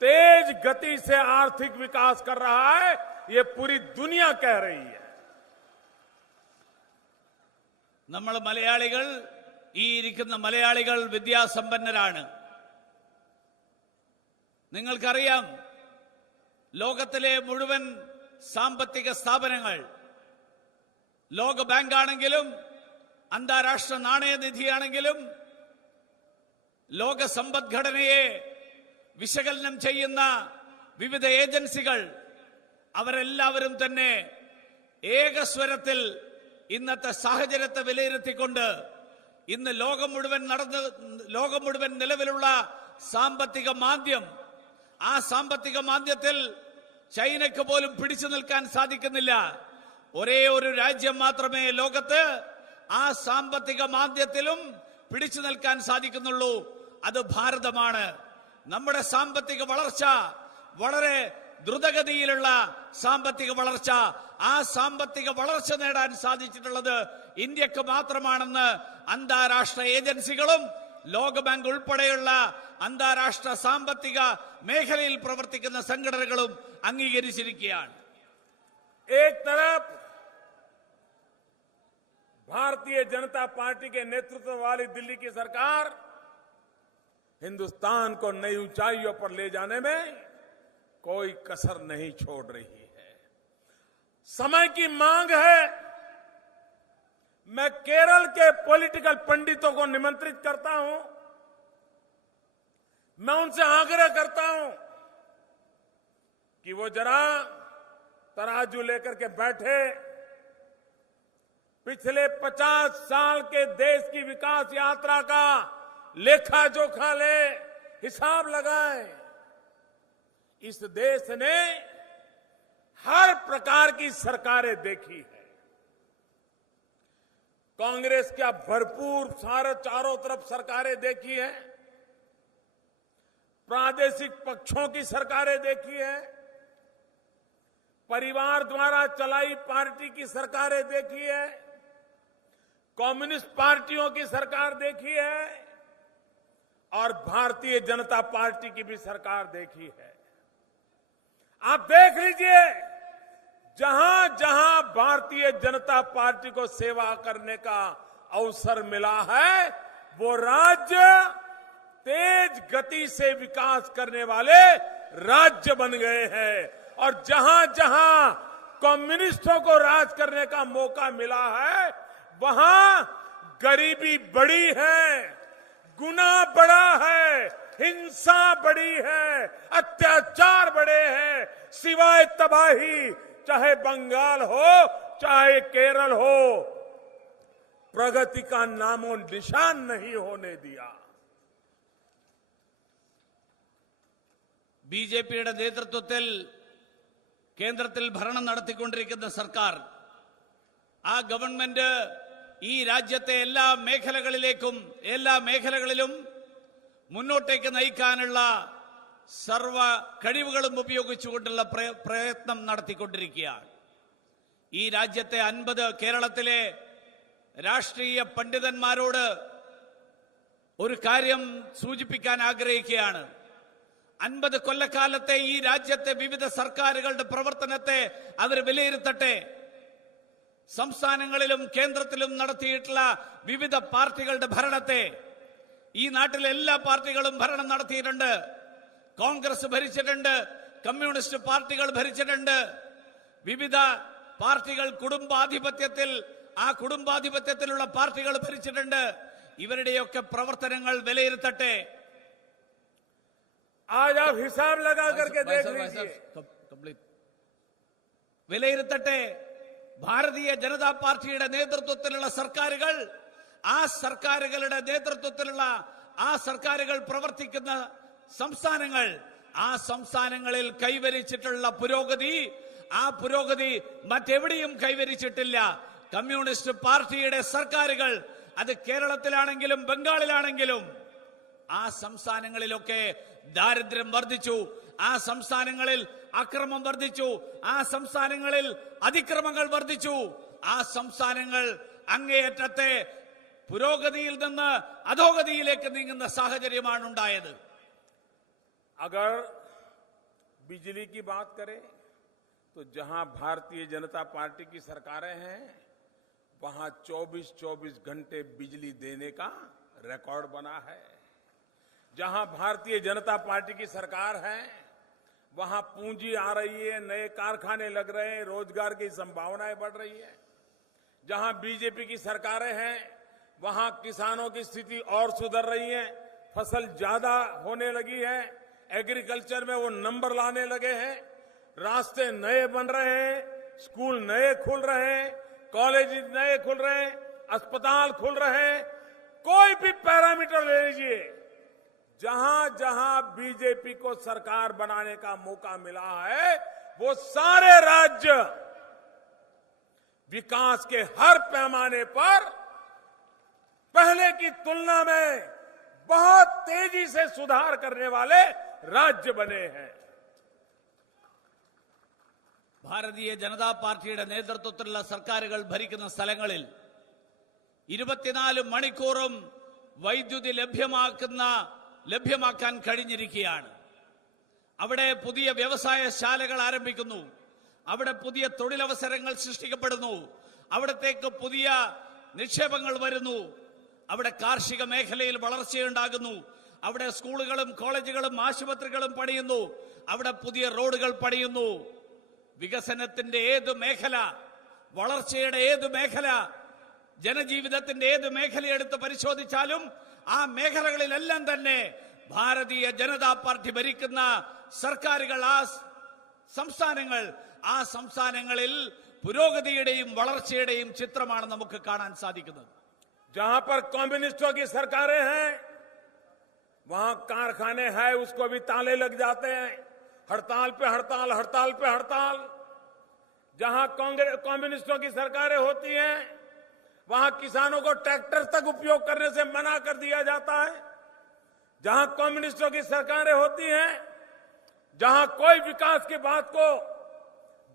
तेज गति से आर्थिक विकास कर रहा है, ये पूरी दुनिया कह रही है। നമ്മൾ മലയാളികൾ, ഈ ഇരിക്കുന്ന മലയാളികൾ വിദ്യാസമ്പന്നരാണ്. നിങ്ങൾക്കറിയാം, ലോകത്തിലെ മുഴുവൻ സാമ്പത്തിക സ്ഥാപനങ്ങൾ, ലോക ബാങ്ക് ആണെങ്കിലും അന്താരാഷ്ട്ര നാണയനിധിയാണെങ്കിലും ലോക സമ്പദ്ഘടനയെ വിശകലനം ചെയ്യുന്ന വിവിധ ഏജൻസികൾ, അവരെല്ലാവരും തന്നെ ഏകസ്വരത്തിൽ ഇന്നത്തെ സാഹചര്യത്തെ വിലയിരുത്തിക്കൊണ്ട് ഇന്ന് ലോകം മുഴുവൻ നിലവിലുള്ള സാമ്പത്തിക മാന്ദ്യം, ആ സാമ്പത്തിക മാന്ദ്യത്തിൽ ചൈനയ്ക്ക് പോലും പിടിച്ചു നിൽക്കാൻ സാധിക്കുന്നില്ല. ഒരേ ഒരു രാജ്യം മാത്രമേ ലോകത്ത് ആ സാമ്പത്തിക മാന്ദ്യത്തിലും പിടിച്ചു നിൽക്കാൻ സാധിക്കുന്നുള്ളൂ. അത് ഭാരതമാണ്. നമ്മുടെ സാമ്പത്തിക വളർച്ച വളരെ ദ്രുതഗതിയിലുള്ള സാമ്പത്തിക വളർച്ച, ആ സാമ്പത്തിക വളർച്ച നേടാൻ സാധിച്ചിട്ടുള്ളത് ഇന്ത്യക്ക് മാത്രമാണെന്ന് അന്താരാഷ്ട്ര ഏജൻസികളും ലോകബാങ്ക് ഉൾപ്പെടെയുള്ള അന്താരാഷ്ട്ര സാമ്പത്തിക മേഖലയിൽ പ്രവർത്തിക്കുന്ന സംഘടനകളും അംഗീകരിച്ചിരിക്കുകയാണ്. एक तरफ भारतीय जनता पार्टी के नेतृत्व वाली दिल्ली की सरकार हिंदुस्तान को नई ऊंचाइयों पर ले जाने में कोई कसर नहीं छोड़ रही है। समय की मांग है। मैं केरल के पॉलिटिकल पंडितों को निमंत्रित करता हूं, मैं उनसे आग्रह करता हूं कि वो जरा तराजू लेकर के बैठे, पिछले 50 साल के देश की विकास यात्रा का लेखा जोखा ले, हिसाब लगाए। इस देश ने हर प्रकार की सरकारें देखी है। कांग्रेस का भरपूर चारों तरफ सरकारें देखी है, प्रादेशिक पक्षों की सरकारें देखी है, परिवार द्वारा चलाई पार्टी की सरकारें देखी है, कम्युनिस्ट पार्टियों की सरकार देखी है और भारतीय जनता पार्टी की भी सरकार देखी है। आप देख लीजिए, जहां जहां भारतीय जनता पार्टी को सेवा करने का अवसर मिला है, वो राज्य तेज गति से विकास करने वाले राज्य बन गए हैं। और जहां जहां कम्युनिस्टों को राज करने का मौका मिला है, वहां गरीबी बढ़ी है, गुनाह बढ़ा है, हिंसा बढ़ी है, अत्याचार बढ़े हैं। सिवाय तबाही, चाहे बंगाल हो चाहे केरल हो, प्रगति का नामो निशान नहीं होने दिया। ബിജെപിയുടെ നേതൃത്വത്തിൽ കേന്ദ്രത്തിൽ ഭരണം നടത്തിക്കൊണ്ടിരിക്കുന്ന സർക്കാർ, ആ ഗവൺമെന്റ് ഈ രാജ്യത്തെ എല്ലാ മേഖലകളിലും മുന്നോട്ടേക്ക് നയിക്കാനുള്ള സർവ കഴിവുകളും ഉപയോഗിച്ചുകൊണ്ടുള്ള പ്രയത്നം നടത്തിക്കൊണ്ടിരിക്കുകയാണ്. ഈ രാജ്യത്തെ കേരളത്തിലെ രാഷ്ട്രീയ പണ്ഡിതന്മാരോട് ഒരു കാര്യം സൂചിപ്പിക്കാൻ ആഗ്രഹിക്കുകയാണ്. 50 കൊല്ലക്കാലത്തെ ഈ രാജ്യത്തെ വിവിധ സർക്കാരുകളുടെ പ്രവർത്തനത്തെ അവർ വിലയിരുത്തട്ടെ. സംസ്ഥാനങ്ങളിലും കേന്ദ്രത്തിലും നടത്തിയിട്ടുള്ള വിവിധ പാർട്ടികളുടെ ഭരണത്തെ, ഈ നാട്ടിലെ എല്ലാ പാർട്ടികളും ഭരണം നടത്തിയിട്ടുണ്ട്. കോൺഗ്രസ് ഭരിച്ചിട്ടുണ്ട്, കമ്മ്യൂണിസ്റ്റ് പാർട്ടികൾ ഭരിച്ചിട്ടുണ്ട്, വിവിധ പാർട്ടികൾ കുടുംബാധിപത്യത്തിലുള്ള പാർട്ടികൾ ഭരിച്ചിട്ടുണ്ട്. ഇവരുടെയൊക്കെ പ്രവർത്തനങ്ങൾ വിലയിരുത്തട്ടെ. आज आप हिसाब लगा करके देख लीजिए, വിലയിരുത്തട്ടെ. ഭാരതീയ ജനതാ പാർട്ടിയുടെ നേതൃത്വത്തിലുള്ള സർക്കാരുകൾ, ആ സർക്കാരുകളുടെ നേതൃത്വത്തിലുള്ള ആ സർക്കാരുകൾ പ്രവർത്തിക്കുന്ന സംസ്ഥാനങ്ങൾ, ആ സംസ്ഥാനങ്ങളിൽ കൈവരിച്ചിട്ടുള്ള പുരോഗതി, ആ പുരോഗതി മറ്റെവിടെയും കൈവരിച്ചിട്ടില്ല. കമ്മ്യൂണിസ്റ്റ് പാർട്ടിയുടെ സർക്കാരുകൾ, അത് കേരളത്തിലാണെങ്കിലും ബംഗാളിലാണെങ്കിലും, ആ സംസ്ഥാനങ്ങളിലൊക്കെ ദാരിദ്ര്യം വർദ്ധിച്ചു, ആ സംസ്ഥാനങ്ങളിൽ അക്രമം വർദ്ധിച്ചു, ആ സംസ്ഥാനങ്ങളിൽ അതിക്രമങ്ങൾ വർദ്ധിച്ചു, ആ സംസ്ഥാനങ്ങൾ അങ്ങേയറ്റത്തെ പുരോഗതിയിൽ നിന്ന് അധോഗതിയിലേക്ക് നീങ്ങുന്ന സാഹചര്യമാണ് ഉണ്ടായത്. अगर बिजली की बात करें तो जहां भारतीय जनता पार्टी की सरकारें हैं वहां 24-24 घंटे बिजली देने का रिकॉर्ड बना है. जहां भारतीय जनता पार्टी की सरकार है वहां पूंजी आ रही है, नए कारखाने लग रहे हैं, रोजगार की संभावनाएं बढ़ रही है. जहां बीजेपी की सरकारें हैं वहां किसानों की स्थिति और सुधर रही है, फसल ज्यादा होने लगी है, एग्रीकल्चर में वो नंबर लाने लगे हैं, रास्ते नए बन रहे हैं, स्कूल नए खुल रहे हैं, कॉलेज नए खुल रहे हैं, अस्पताल खुल रहे हैं. कोई भी पैरामीटर ले लीजिए, जहां जहां बीजेपी को सरकार बनाने का मौका मिला है वो सारे राज्य विकास के हर पैमाने पर पहले की तुलना में बहुत तेजी से सुधार करने वाले राज्य बने हैं. ഭാരതീയ ജനതാ പാർട്ടിയുടെ നേതൃത്വത്തിലുള്ള സർക്കാരുകൾ ഭരിക്കുന്ന സ്ഥലങ്ങളിൽ 24 മണിക്കൂറും വൈദ്യുതി ലഭ്യമാക്കാൻ കഴിഞ്ഞിരിക്കുകയാണ്. അവിടെ പുതിയ വ്യവസായശാലകൾ ആരംഭിക്കുന്നു, അവിടെ പുതിയ തൊഴിലവസരങ്ങൾ സൃഷ്ടിക്കപ്പെടുന്നു, അവിടത്തേക്ക് പുതിയ നിക്ഷേപങ്ങൾ വരുന്നു, അവിടെ കാർഷിക മേഖലയിൽ വളർച്ചയുണ്ടാകുന്നു, അവിടെ സ്കൂളുകളും കോളേജുകളും ആശുപത്രികളും പണിയുന്നു, അവിടെ പുതിയ റോഡുകൾ പണിയുന്നു. വികസനത്തിന്റെ ഏത് മേഖല, വളർച്ചയുടെ ഏത് മേഖല, ജനജീവിതത്തിന്റെ ഏത് മേഖല എടുത്ത് പരിശോധിച്ചാലും ആ മേഖലകളിലെല്ലാം തന്നെ ഭാരതീയ ജനതാ പാർട്ടി ഭരിക്കുന്ന സർക്കാരുകൾ, ആ സംസ്ഥാനങ്ങളിൽ പുരോഗതിയുടെയും വളർച്ചയുടെയും ചിത്രമാണ് നമുക്ക് കാണാൻ സാധിക്കുന്നത്. जहां पर कम्युनिस्टों की सरकारें हैं वहां कारखाने हैं उसको भी ताले लग जाते हैं, हड़ताल पे हड़ताल, हड़ताल पे हड़ताल. जहां कम्युनिस्टों की सरकारें होती हैं वहां किसानों को ट्रैक्टर तक उपयोग करने से मना कर दिया जाता है. जहां कम्युनिस्टों की सरकारें होती हैं जहां कोई विकास की बात को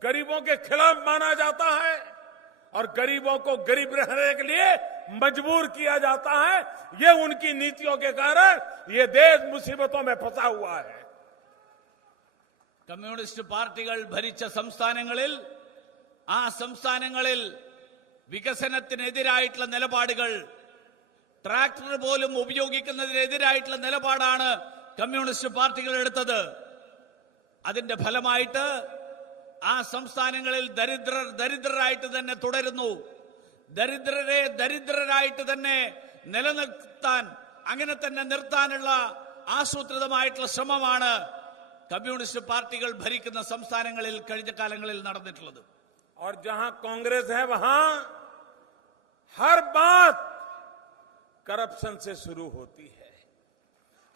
गरीबों के खिलाफ माना जाता है और गरीबों को गरीब रहने के लिए मजबूर किया जाता है, ये उनकी नीतियों के कारण ये देश मुसीबतों में फंसा हुआ है. കമ്മ്യൂണിസ്റ്റ് പാർട്ടികൾ ഭരിച്ച സംസ്ഥാനങ്ങളിൽ ആ സംസ്ഥാനങ്ങളിൽ വികസനത്തിനെതിരായിട്ടുള്ള നിലപാടുകൾ, ട്രാക്ടർ പോലും ഉപയോഗിക്കുന്നതിനെതിരായിട്ടുള്ള നിലപാടാണ് കമ്മ്യൂണിസ്റ്റ് പാർട്ടികൾ എടുത്തത്. അതിന്റെ ഫലമായിട്ട് ആ സംസ്ഥാനങ്ങളിൽ ദരിദ്രരായിട്ട് തന്നെ തുടരുന്നു. ദരിദ്രരെ ദരിദ്രരായിട്ട് തന്നെ നിലനിർത്താൻ, അങ്ങനെ തന്നെ നിർത്താനുള്ള ആസൂത്രിതമായിട്ടുള്ള ശ്രമമാണ് കമ്മ്യൂണിസ്റ്റ് പാർട്ടികൾ ഭരിക്കുന്ന സംസ്ഥാനങ്ങളിൽ കഴിഞ്ഞ കാലങ്ങളിൽ നടന്നിട്ടുള്ളത്. और जहां कांग्रेस है वहां हर बात करप्शन से शुरू होती है,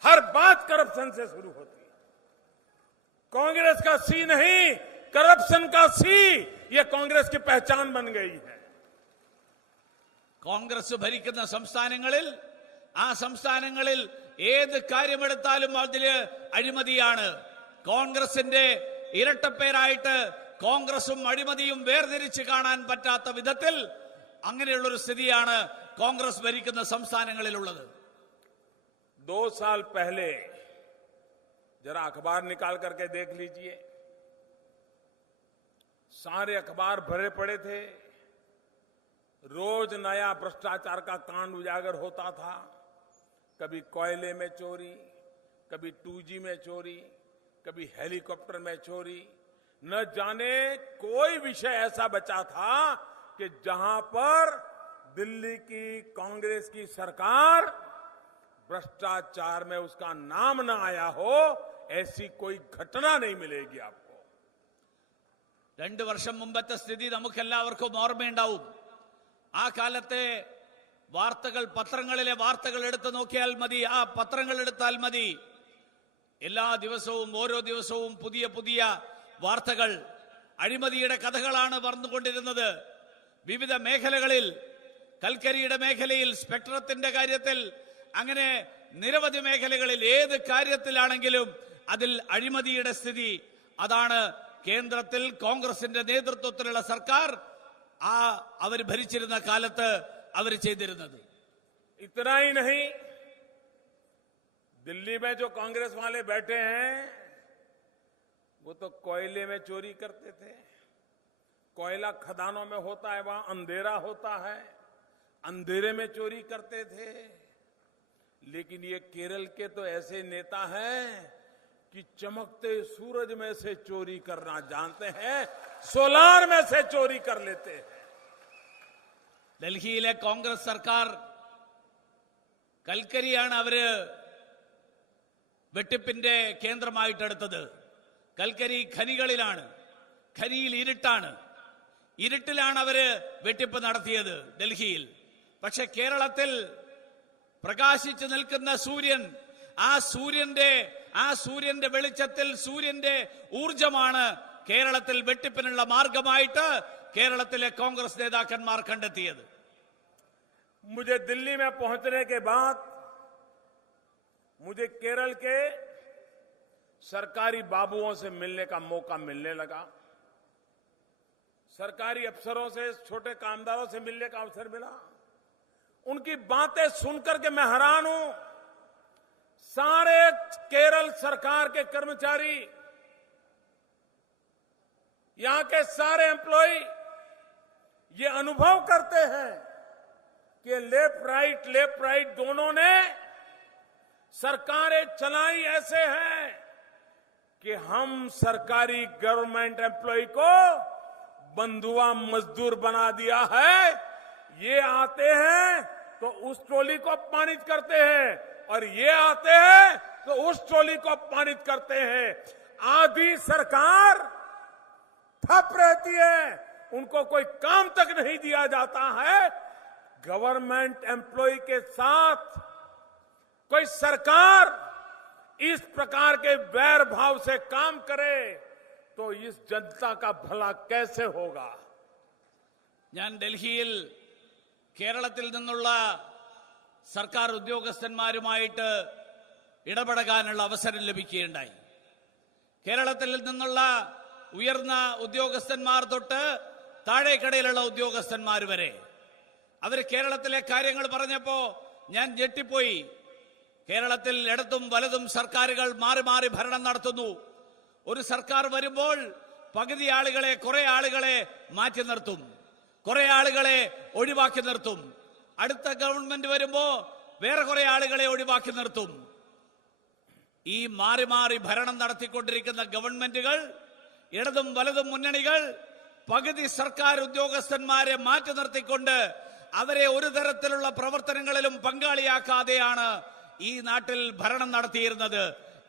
हर बात करप्शन से शुरू होती है. कांग्रेस का सी नहीं, करप्शन का सी, ये कांग्रेस की पहचान बन गई है. കോൺഗ്രസ് ഭരിക്കുന്ന സംസ്ഥാനങ്ങളിൽ ആ സംസ്ഥാനങ്ങളിൽ ഏത് കാര്യമെടുത്താലും അതില് അഴിമതിയാണ്. കോൺഗ്രസിന്റെ ഇരട്ടപ്പേരായിട്ട് കോൺഗ്രസും അഴിമതിയും വേർതിരിച്ച് കാണാൻ പറ്റാത്ത വിധത്തിൽ അങ്ങനെയുള്ളൊരു സ്ഥിതിയാണ് കോൺഗ്രസ് ഭരിക്കുന്ന സംസ്ഥാനങ്ങളിലുള്ളത്. 2 साल पहले जरा अखबार निकाल करके देख लीजिए, सारे अखबार भरे पड़े थे, रोज नया भ्रष्टाचार का कांड उजागर होता था. कभी कोयले में चोरी, कभी 2G में चोरी, कभी हेलीकॉप्टर में चोरी. न जाने कोई विषय ऐसा बचा था कि जहां पर दिल्ली की कांग्रेस की सरकार भ्रष्टाचार में उसका नाम न आया हो, ऐसी कोई घटना नहीं मिलेगी आपको. 2 വർഷം മുമ്പത്തെ സ്ഥിതി നമുക്കെല്ലാവർക്കും ഓർമ്മയുണ്ടാവും. ആ കാലത്തെ വാർത്തകൾ, പത്രങ്ങളിലെ വാർത്തകൾ എടുത്തു നോക്കിയാൽ മതി, ആ പത്രങ്ങൾ എടുത്താൽ മതി. എല്ലാ ദിവസവും ഓരോ ദിവസവും പുതിയ പുതിയ വാർത്തകൾ, അഴിമതിയുടെ കഥകളാണ് പറഞ്ഞുകൊണ്ടിരുന്നത്. വിവിധ മേഖലകളിൽ, കൽക്കരിയുടെ മേഖലയിൽ, സ്പെക്ട്രത്തിന്റെ കാര്യത്തിൽ, അങ്ങനെ നിരവധി മേഖലകളിൽ ഏത് കാര്യത്തിലാണെങ്കിലും അതിൽ അഴിമതിയുടെ സ്ഥിതി. അതാണ് കേന്ദ്രത്തിൽ കോൺഗ്രസിന്റെ നേതൃത്വത്തിലുള്ള സർക്കാർ അവർ ഭരിച്ചിരുന്ന കാലത്ത് അവർ ചെയ്തിരുന്നത്. इतना ही नहीं, दिल्ली में जो कांग्रेस वाले बैठे हैं वो तो कोयले में चोरी करते थे। कोयला खदानों में होता है, वहां अंधेरा होता है, अंधेरे में चोरी करते थे। लेकिन ये केरल के तो ऐसे नेता हैं कि चमकते सूरज में से चोरी करना जानते हैं, सोलार में से चोरी कर लेते हैं। ഡൽഹിയിലെ കോൺഗ്രസ് സർക്കാർ കൽക്കരിയാണ് അവര് വെട്ടിപ്പിന്റെ കേന്ദ്രമായിട്ടെടുത്തത്. കൽക്കരി ഖനികളിലാണ്, ഖനിയിൽ ഇരുട്ടാണ്, ഇരുട്ടിലാണ് അവര് വെട്ടിപ്പ് നടത്തിയത് ഡൽഹിയിൽ. പക്ഷെ കേരളത്തിൽ പ്രകാശിച്ചു നിൽക്കുന്ന സൂര്യൻ, ആ സൂര്യന്റെ വെളിച്ചത്തിൽ, സൂര്യന്റെ ഊർജമാണ് കേരളത്തിൽ വെട്ടിപ്പിനുള്ള മാർഗമായിട്ട് കേരളത്തിലെ കോൺഗ്രസ് നേതാക്കന്മാർ കണ്ടെത്തിയത്. मुझे दिल्ली में पहुंचने के बाद मुझे केरल के सरकारी बाबुओं से मिलने का मौका मिलने लगा। सरकारी अफसरों से, छोटे कामदारों से मिलने का अवसर मिला। उनकी बातें सुनकर के मैं हैरान हूं। सारे केरल सरकार के कर्मचारी, यहां के सारे एम्प्लॉय ये अनुभव करते हैं कि लेफ्ट राइट दोनों ने सरकारें चलाई ऐसे हैं कि हम सरकारी गवर्नमेंट एम्प्लॉय को बंधुआ मजदूर बना दिया है। ये आते हैं तो उस टोली को अपमानित करते हैं और ये आते हैं तो उस टोली को अपमानित करते हैं। आधी सरकार ठप रहती है, उनको कोई काम तक नहीं दिया जाता है। गवर्नमेंट एम्प्लॉय के साथ कोई सरकार इस प्रकार के वैर भाव से काम करे तो इस जनता का भला कैसे होगा? ഞാൻ ഡൽഹിയിൽ കേരളത്തിൽ നിന്നുള്ള സർക്കാർ ഉദ്യോഗസ്ഥന്മാരുമായിട്ട് ഇടപെടാനുള്ള അവസരം ലഭിക്കുകയുണ്ടായി. കേരളത്തിൽ നിന്നുള്ള ഉയർന്ന ഉദ്യോഗസ്ഥന്മാർ തൊട്ട് താഴേക്കടയിലുള്ള ഉദ്യോഗസ്ഥന്മാർ വരെ അവർ കേരളത്തിലെ കാര്യങ്ങൾ പറഞ്ഞപ്പോ ഞാൻ ഞെട്ടിപ്പോയി. കേരളത്തിൽ ഇടതും വലതും സർക്കാരുകൾ മാറി മാറി ഭരണം നടത്തുന്നു. ഒരു സർക്കാർ വരുമ്പോൾ പകുതി ആളുകളെ, കുറെ ആളുകളെ മാറ്റി നിർത്തും, കുറെ ആളുകളെ ഒഴിവാക്കി നിർത്തും. അടുത്ത ഗവൺമെന്റ് വരുമ്പോ വേറെ കുറെ ആളുകളെ ഒഴിവാക്കി നിർത്തും. ഈ മാറി മാറി ഭരണം നടത്തിക്കൊണ്ടിരിക്കുന്ന ഗവൺമെന്റുകൾ, ഇടതും വലതും മുന്നണികൾ പകുതി സർക്കാർ ഉദ്യോഗസ്ഥന്മാരെ മാറ്റി നിർത്തിക്കൊണ്ട് അവരെ ഒരു തരത്തിലുള്ള പ്രവർത്തനങ്ങളിലും പങ്കാളിയാക്കാതെയാണ് ഈ നാട്ടിൽ ഭരണം നടത്തിയിരുന്നത്.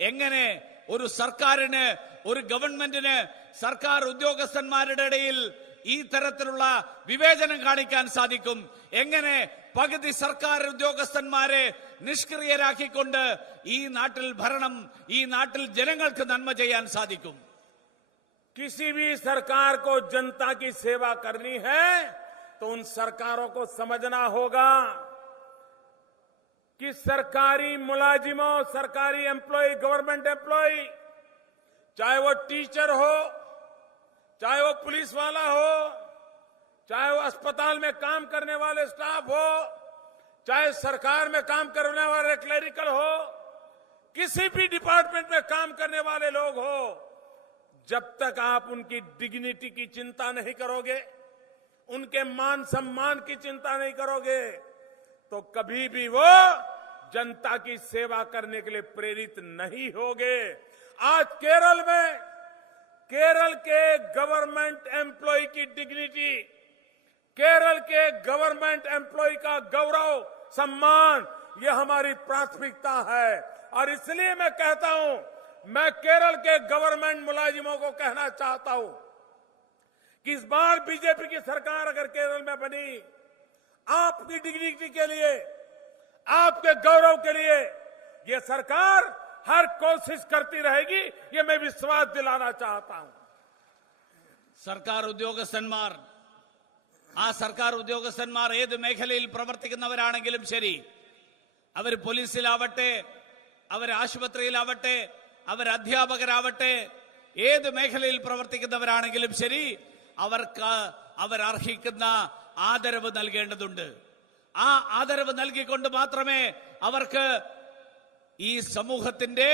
എങ്ങനെ ഒരു സർക്കാരിന്, ഒരു ഗവൺമെന്റിന് സർക്കാർ ഉദ്യോഗസ്ഥന്മാരുടെ ഇടയിൽ ഈ തരത്തിലുള്ള വിവേചനം കാണിക്കാൻ സാധിക്കും? എങ്ങനെ പകുതി സർക്കാർ ഉദ്യോഗസ്ഥന്മാരെ നിഷ്ക്രിയരാക്കിക്കൊണ്ട് ഈ നാട്ടിൽ ഭരണം, ഈ നാട്ടിൽ ജനങ്ങൾക്ക് നന്മ ചെയ്യാൻ സാധിക്കും? किसी भी सरकार को जनता की सेवा करनी है तो उन सरकारों को समझना होगा कि सरकारी मुलाजिमों, सरकारी एम्प्लॉय, गवर्नमेंट एम्प्लॉय, चाहे वो टीचर हो, चाहे वो पुलिस वाला हो, चाहे वो अस्पताल में काम करने वाले स्टाफ हो, चाहे सरकार में काम करने वाले क्लरिकल हो, किसी भी डिपार्टमेंट में काम करने वाले लोग हो, जब तक आप उनकी डिग्निटी की चिंता नहीं करोगे, उनके मान सम्मान की चिंता नहीं करोगे, तो कभी भी वो जनता की सेवा करने के लिए प्रेरित नहीं होगे। आज केरल में, केरल के गवर्नमेंट एम्प्लॉय की डिग्निटी, केरल के गवर्नमेंट एम्प्लॉय का गौरव, सम्मान, ये हमारी प्राथमिकता है। और इसलिए मैं कहता हूं, मैं केरल के गवर्नमेंट मुलाजिमों को कहना चाहता हूं कि इस बार बीजेपी की सरकार अगर केरल में बनी, आपकी डिग्निटी के लिए, आपके गौरव के लिए ये सरकार हर कोशिश करती रहेगी, ये मैं विश्वास दिलाना चाहता हूं। സർക്കാർ ഉദ്യോഗസ്ഥന്മാർ, ആ സർക്കാർ ഉദ്യോഗസ്ഥന്മാർ ഏത് മേഖലയിൽ പ്രവർത്തിക്കുന്നവരാണെങ്കിലും ശരി, അവർ പോലീസിലാവട്ടെ, അവർ ആശുപത്രിയിലാവട്ടെ, അവർ അധ്യാപകരാവട്ടെ, ഏത് മേഖലയിൽ പ്രവർത്തിക്കുന്നവരാണെങ്കിലും ശരി, അവർക്ക് അവർ അർഹിക്കുന്ന ആദരവ് നൽകേണ്ടതുണ്ട്. ആ ആദരവ് നൽകിക്കൊണ്ട് മാത്രമേ അവർക്ക് ഈ സമൂഹത്തിന്റെ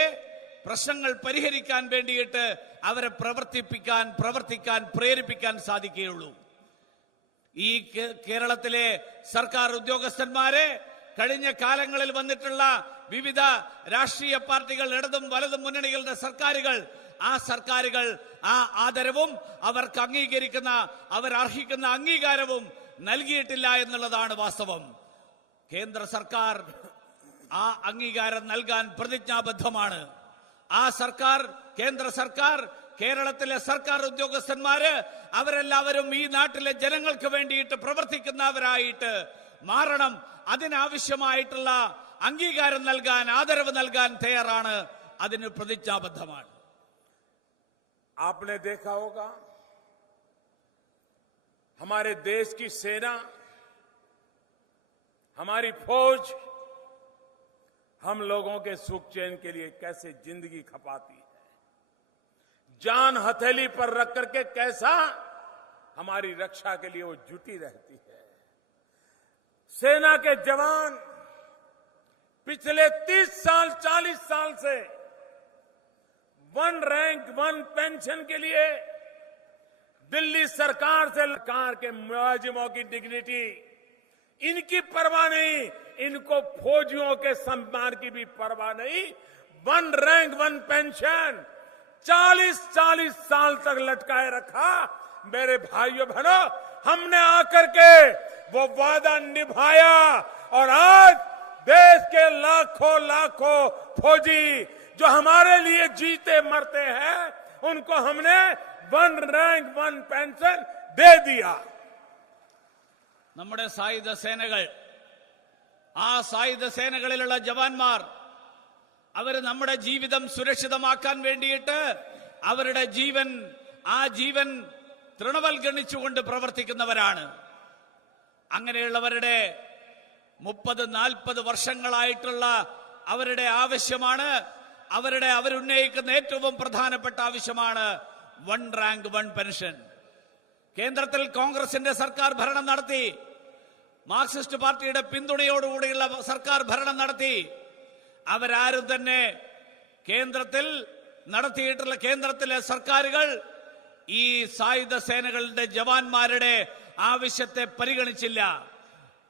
പ്രശ്നങ്ങൾ പരിഹരിക്കാൻ വേണ്ടിയിട്ട് അവരെ പ്രവർത്തിക്കാൻ പ്രേരിപ്പിക്കാൻ സാധിക്കുകയുള്ളൂ. ഈ കേരളത്തിലെ സർക്കാർ ഉദ്യോഗസ്ഥന്മാരെ കഴിഞ്ഞ കാലങ്ങളിൽ വന്നിട്ടുള്ള വിവിധ രാഷ്ട്രീയ പാർട്ടികൾ, ഇടതും വലതും മുന്നണികളുടെ സർക്കാരുകൾ, ആ സർക്കാരുകൾ ആ ആദരവും അവർ അർഹിക്കുന്ന അംഗീകാരവും നൽകിയിട്ടില്ല എന്നുള്ളതാണ് വാസ്തവം. കേന്ദ്ര സർക്കാർ ആ അംഗീകാരം നൽകാൻ പ്രതിജ്ഞാബദ്ധമാണ്. കേന്ദ്ര സർക്കാർ, കേരളത്തിലെ സർക്കാർ ഉദ്യോഗസ്ഥന്മാര് അവരെല്ലാവരും ഈ നാട്ടിലെ ജനങ്ങൾക്ക് വേണ്ടിയിട്ട് പ്രവർത്തിക്കുന്നവരായിട്ട് മാറണം. അതിനാവശ്യമായിട്ടുള്ള അംഗീകാരം നൽകാൻ, ആദരവ് നൽകാൻ തയ്യാറാണ്, അതിന് പ്രതിജ്ഞാബദ്ധമാണ്. आपने देखा होगा हमारे देश की सेना, हमारी फौज हम लोगों के सुख चैन के लिए कैसे जिंदगी खपाती है, जान हथेली पर रख करके कैसा हमारी रक्षा के लिए वो जुटी रहती है। सेना के जवान पिछले 30 साल 40 साल से 1 रैंक 1 पेंशन के लिए दिल्ली सरकार के मुलाजिमों की डिग्निटी, इनकी परवाह नहीं, इनको फौजियों के सम्मान की भी परवाह नहीं। 1 रैंक 1 पेंशन 40-40 साल तक लटकाए रखा। मेरे भाइयों बहनों, हमने आकर के वो वादा निभाया और आज देश के लाखों फौजी जो हमारे लिए जीते मरते हैं, उनको हमने 1 रैंक 1 पेंशन दे दिया। നമ്മുടെ സായുധ സേനകൾ, ആ സായുധ സേനകളിലുള്ള ജവാന്മാർ, അവർ നമ്മുടെ ജീവിതം സുരക്ഷിതമാക്കാൻ വേണ്ടിയിട്ട് അവരുടെ ജീവൻ തൃണവൽഗണിച്ചുകൊണ്ട് പ്രവർത്തിക്കുന്നവരാണ്. അങ്ങനെയുള്ളവരുടെ 30-40 വർഷങ്ങളായിട്ടുള്ള അവരുടെ ആവശ്യമാണ്, അവരുന്നയിക്കുന്ന ഏറ്റവും പ്രധാനപ്പെട്ട ആവശ്യമാണ് 1 റാങ്ക് 1 പെൻഷൻ. കേന്ദ്രത്തിൽ കോൺഗ്രസിന്റെ സർക്കാർ ഭരണം നടത്തി, മാർക്സിസ്റ്റ് പാർട്ടിയുടെ പിന്തുണയോടുകൂടിയുള്ള സർക്കാർ ഭരണം നടത്തി. അവരാരും തന്നെ കേന്ദ്രത്തിലെ സർക്കാരുകൾ ഈ സായുധ സേനകളുടെ ജവാന്മാരുടെ ആവശ്യത്തെ പരിഗണിച്ചില്ല.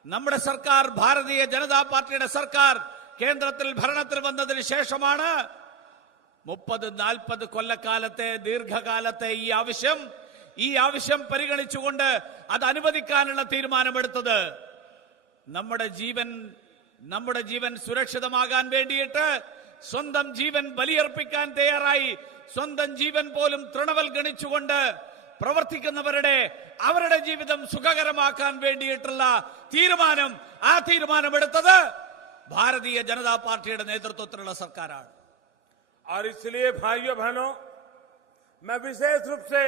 നമ്മുടെ സർക്കാർ, ഭാരതീയ ജനതാ പാർട്ടിയുടെ സർക്കാർ കേന്ദ്രത്തിൽ ഭരണത്തിൽ വന്നതിന് ശേഷമാണ് 30-40 കൊല്ലക്കാലത്തെ ദീർഘകാലത്തെ ഈ ആവശ്യം പരിഗണിച്ചുകൊണ്ട് അത് അനുവദിക്കാനുള്ള തീരുമാനമെടുത്തത്. നമ്മുടെ ജീവൻ സുരക്ഷിതമാകാൻ വേണ്ടിയിട്ട് സ്വന്തം ജീവൻ ബലിയർപ്പിക്കാൻ തയ്യാറായി, സ്വന്തം ജീവൻ പോലും തൃണവൽഗണിച്ചുകൊണ്ട് അവരുടെ ജീവിതം സുഖകരമാക്കാൻ വേണ്ടിയിട്ടുള്ള തീരുമാനമെടുത്തത് ഭാരതീയ ജനതാ പാർട്ടിയുടെ നേതൃത്വത്തിലുള്ള സർക്കാരാണ്. और इसलिए भाइयों बहनों, मैं विशेष रूप से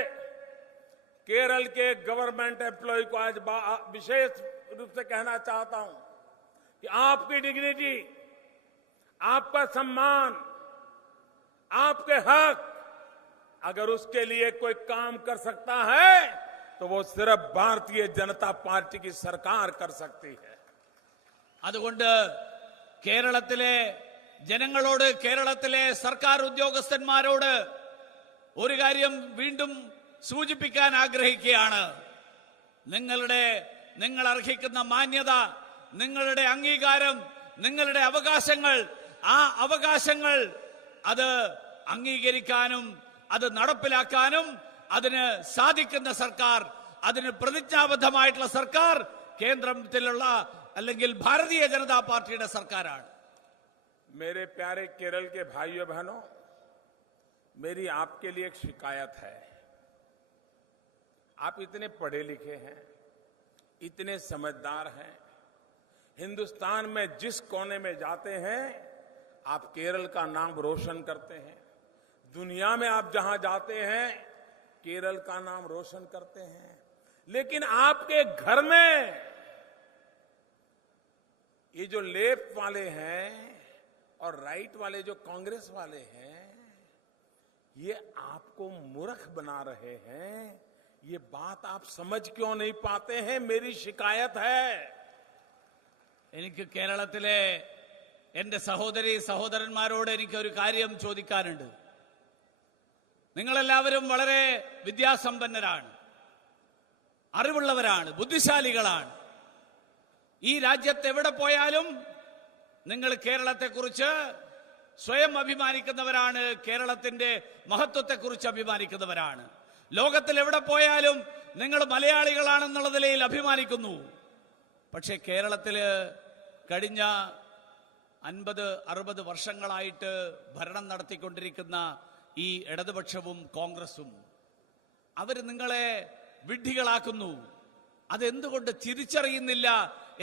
केरल के गवर्नमेंट एम्प्लॉय को आज विशेष रूप से कहना चाहता हूं कि आपकी डिग्निटी, आपका सम्मान, आपके हक, अगर उसके लिए कोई काम कर सकता है तो वो सिर्फ भारतीय जनता पार्टी की सरकार कर सकती है. അതുകൊണ്ട് കേരളത്തിലെ ജനങ്ങളോട്, കേരളത്തിലെ സർക്കാർ ഉദ്യോഗസ്ഥന്മാരോട് ഒരു കാര്യം വീണ്ടും സൂചിപ്പിക്കാൻ ആഗ്രഹിക്കുകയാണ്. നിങ്ങൾ അർഹിക്കുന്ന മാന്യത, നിങ്ങളുടെ അംഗീകാരം, നിങ്ങളുടെ അവകാശങ്ങൾ, ആ അവകാശങ്ങൾ അത് അംഗീകരിക്കാനും അത് നടപ്പിലാക്കാനും അതിന് സാധിക്കുന്ന സർക്കാർ, അതിന് പ്രതിജ്ഞാബദ്ധമായിട്ടുള്ള സർക്കാർ കേന്ദ്രത്തിലുള്ള അല്ലെങ്കിൽ ഭാരതീയ ജനതാ പാർട്ടിയുടെ സർക്കാരാണ്. मेरे प्यारे केरल के भाइयों बहनों, मेरी आपके लिए एक शिकायत है. आप इतने पढ़े लिखे हैं, इतने समझदार हैं, हिंदुस्तान में जिस कोने में जाते हैं आप केरल का नाम रोशन करते हैं. दुनिया में आप जहां जाते हैं केरल का नाम रोशन करते हैं. लेकिन आपके घर में ये जो लेफ्ट वाले हैं और राइट वाले जो कांग्रेस वाले हैं, ये आपको मूर्ख बना रहे हैं. ये बात आप समझ क्यों नहीं पाते हैं? मेरी शिकायत है. എനിക്ക് കേരളത്തിലെ എന്റെ സഹോദരി സഹോദരന്മാരോട് എനിക്കൊരു കാര്യം ചോദിക്കാനുണ്ട്. നിങ്ങളെല്ലാവരും വളരെ വിദ്യാസമ്പന്നരാണ്, അറിവുള്ളവരാണ്, ബുദ്ധിശാലികളാണ്. ഈ രാജ്യത്ത് എവിടെ പോയാലും നിങ്ങൾ കേരളത്തെക്കുറിച്ച് സ്വയം അഭിമാനിക്കുന്നവരാണ്, കേരളത്തിന്റെ മഹത്വത്തെക്കുറിച്ച് അഭിമാനിക്കുന്നവരാണ്. ലോകത്തിൽ എവിടെ പോയാലും നിങ്ങൾ മലയാളികളാണെന്നുള്ള നിലയിൽ അഭിമാനിക്കുന്നു. പക്ഷേ കേരളത്തില് കഴിഞ്ഞ 50-60 വർഷങ്ങളായിട്ട് ഭരണം നടത്തിക്കൊണ്ടിരിക്കുന്ന ഈ ഇടതുപക്ഷവും കോൺഗ്രസും അവർ നിങ്ങളെ വിഡ്ഢികളാക്കുന്നു. അതെന്തുകൊണ്ട് തിരിച്ചറിയുന്നില്ല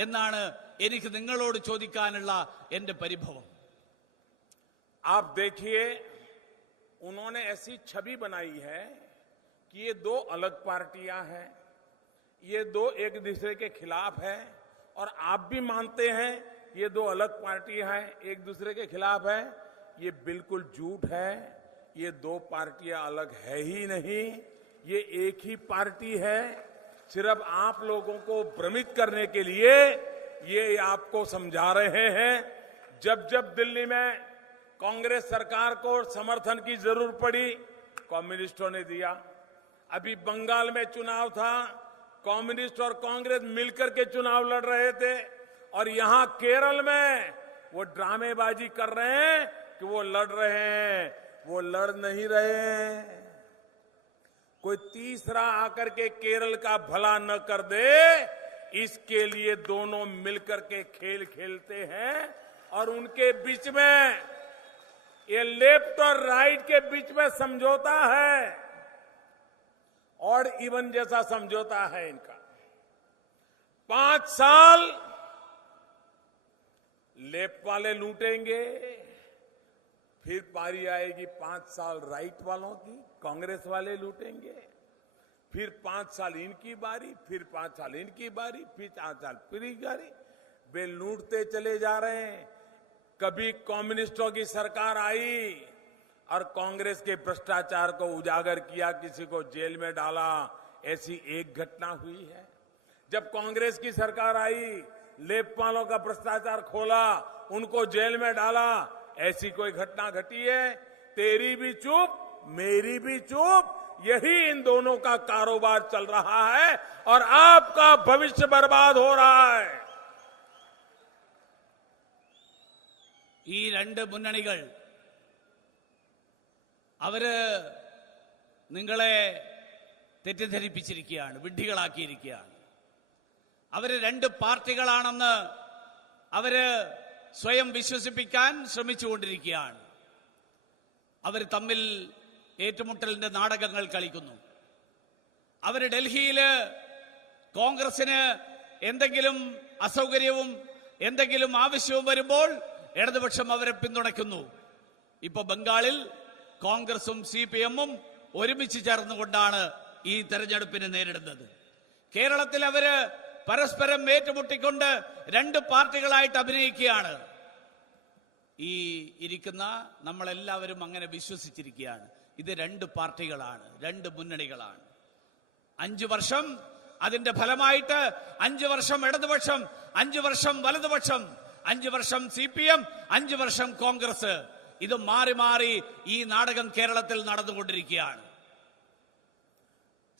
എന്നാണ് എനിക്ക് നിങ്ങളോട് ചോദിക്കാനുള്ള എന്റെ പരിഭവം. आप देखिए, उन्होंने ऐसी छवि बनाई है कि ये दो अलग पार्टियां हैं, ये दो एक दूसरे के खिलाफ है, और आप भी मानते हैं ये दो अलग पार्टियां हैं, एक दूसरे के खिलाफ है. ये बिल्कुल झूठ है. ये दो पार्टियां अलग है ही नहीं, ये एक ही पार्टी है. सिर्फ आप लोगों को भ्रमित करने के लिए ये आपको समझा रहे हैं. जब जब दिल्ली में कांग्रेस सरकार को समर्थन की जरूरत पड़ी, कम्युनिस्टों ने दिया. अभी बंगाल में चुनाव था, कम्युनिस्ट और कांग्रेस मिलकर के चुनाव लड़ रहे थे, और यहां केरल में वो ड्रामेबाजी कर रहे हैं कि वो लड़ रहे हैं. वो लड़ नहीं रहे हैं. कोई तीसरा आकर के केरल का भला न कर दे, इसके लिए दोनों मिलकर के खेल खेलते हैं. और उनके बीच में, ये लेफ्ट और राइट के बीच में समझौता है, और इवन जैसा समझौता है इनका. 5 साल लेफ्ट वाले लूटेंगे, फिर पारी आएगी 5 साल राइट वालों की, कांग्रेस वाले लूटेंगे, फिर 5 साल इनकी बारी, फिर 5 साल इनकी बारी, फिर 4 साल फिर की बारी. वे लूटते चले जा रहे हैं. कभी कम्युनिस्टों की सरकार आई और कांग्रेस के भ्रष्टाचार को उजागर किया, किसी को जेल में डाला, ऐसी एक घटना हुई है. जब कांग्रेस की सरकार आई, लेफ्ट वालों का भ्रष्टाचार खोला, उनको जेल में डाला, ऐसी कोई घटना घटी है? तेरी भी चुप, मेरी भी चुप, यही इन दोनों का कारोबार चल रहा है, और आपका भविष्य बर्बाद हो रहा है. ഈ രണ്ട് മുന്നണികൾ അവര് നിങ്ങളെ തെറ്റിദ്ധരിപ്പിച്ചിരിക്കുകയാണ്, വിഡ്ഢികളാക്കിയിരിക്കുകയാണ്. അവര് രണ്ട് പാർട്ടികളാണെന്ന് അവര് സ്വയം വിശ്വസിപ്പിക്കാൻ ശ്രമിച്ചുകൊണ്ടിരിക്കുകയാണ്. അവർ തമ്മിൽ ഏറ്റുമുട്ടലിന്റെ നാടകങ്ങൾ കളിക്കുന്നു. അവര് ഡൽഹിയില് കോൺഗ്രസിന് എന്തെങ്കിലും അസൗകര്യവും എന്തെങ്കിലും ആവശ്യവും വരുമ്പോൾ ഇടതുപക്ഷം അവരെ പിന്തുണയ്ക്കുന്നു. ഇപ്പൊ ബംഗാളിൽ കോൺഗ്രസും CPM-ഉം ഒരുമിച്ച് ചേർന്നുകൊണ്ടാണ് ഈ തെരഞ്ഞെടുപ്പിനെ നേരിടുന്നത്. കേരളത്തിൽ അവര് പരസ്പരം ഏറ്റുമുട്ടിക്കൊണ്ട് രണ്ട് പാർട്ടികളായിട്ട് അഭിനയിക്കുകയാണ്. ഈ ഇരിക്കുന്ന നമ്മളെല്ലാവരും അങ്ങനെ വിശ്വസിച്ചിരിക്കുകയാണ്. ഇത് രണ്ട് പാർട്ടികളാണ്, രണ്ട് മുന്നണികളാണ്. 5 വർഷം അതിന്റെ ഫലമായിട്ട് 5 വർഷം ഇടതുപക്ഷം, 5 വർഷം വലതുപക്ഷം, 5 വർഷം CPM, 5 വർഷം കോൺഗ്രസ്. ഇത് മാറി മാറി ഈ നാടകം കേരളത്തിൽ നടന്നുകൊണ്ടിരിക്കുകയാണ്.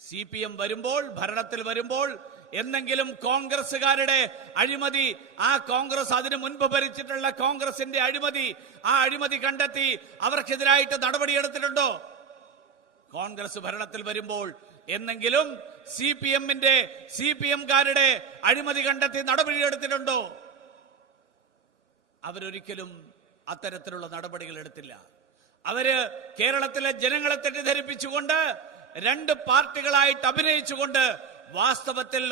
CPM വരുമ്പോൾ, ഭരണത്തിൽ വരുമ്പോൾ എന്തെങ്കിലും കോൺഗ്രസുകാരുടെ അഴിമതി, ആ കോൺഗ്രസ് അതിനു മുൻപ് ഭരിച്ചിട്ടുള്ള കോൺഗ്രസിന്റെ അഴിമതി, ആ അഴിമതി കണ്ടെത്തി അവർക്കെതിരായിട്ട് നടപടിയെടുത്തിട്ടുണ്ടോ? കോൺഗ്രസ് ഭരണത്തിൽ വരുമ്പോൾ എന്നെങ്കിലും CPM-കാരുടെ അഴിമതി കണ്ടെത്തി നടപടിയെടുത്തിട്ടുണ്ടോ? അവരൊരിക്കലും അത്തരത്തിലുള്ള നടപടികൾ എടുത്തില്ല. അവര് കേരളത്തിലെ ജനങ്ങളെ തെറ്റിദ്ധരിപ്പിച്ചുകൊണ്ട് രണ്ട് പാർട്ടികളായിട്ട് അഭിനയിച്ചുകൊണ്ട് വാസ്തവത്തിൽ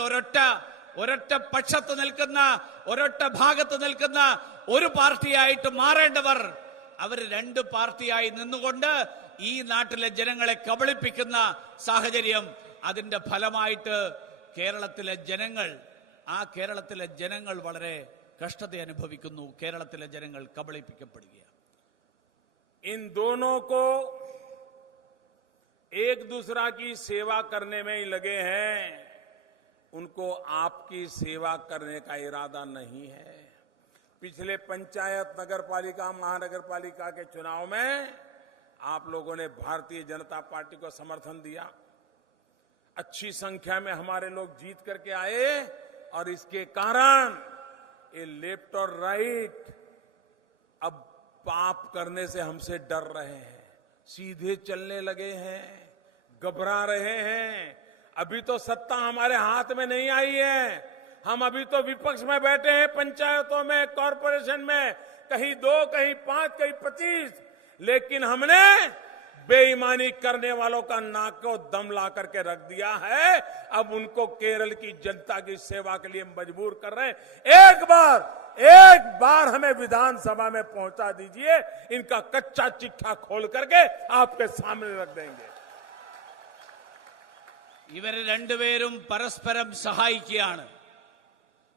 ഒരൊറ്റ പക്ഷത്ത് നിൽക്കുന്ന, ഒരൊറ്റ ഭാഗത്ത് നിൽക്കുന്ന ഒരു പാർട്ടിയായിട്ട് മാറേണ്ടവർ അവർ രണ്ട് പാർട്ടിയായി നിന്നുകൊണ്ട് ഈ നാട്ടിലെ ജനങ്ങളെ കബളിപ്പിക്കുന്ന സാഹചര്യം, അതിന്റെ ഫലമായിട്ട് കേരളത്തിലെ ജനങ്ങൾ വളരെ കഷ്ടത അനുഭവിക്കുന്നു. കേരളത്തിലെ ജനങ്ങൾ കബളിപ്പിക്കപ്പെടുകയാണ്. इन दोनों को एक दूसरा की सेवा करने में ही लगे हैं. उनको आपकी सेवा करने का इरादा नहीं है। पिछले पंचायत, नगर पालिका, महानगर पालिका के चुनाव में आप लोगों ने भारतीय जनता पार्टी को समर्थन दिया। अच्छी संख्या में हमारे लोग जीत करके आए और इसके कारण ये लेफ्ट और राइट अब पाप करने से हमसे डर रहे हैं, सीधे चलने लगे हैं, घबरा रहे हैं। अभी तो सत्ता हमारे हाथ में नहीं आई है, हम अभी तो विपक्ष में बैठे हैं, पंचायतों में, कॉरपोरेशन में, कहीं 2, कहीं 5, कहीं 25, लेकिन हमने बेईमानी करने वालों का नाक को दम ला करके रख दिया है। अब उनको केरल की जनता की सेवा के लिए मजबूर कर रहे हैं। एक बार हमें विधानसभा में पहुंचा दीजिए, इनका कच्चा चिट्ठा खोल करके आपके सामने रख देंगे। ഇവര് രണ്ടുപേരും പരസ്പരം സഹായിക്കുകയാണ്.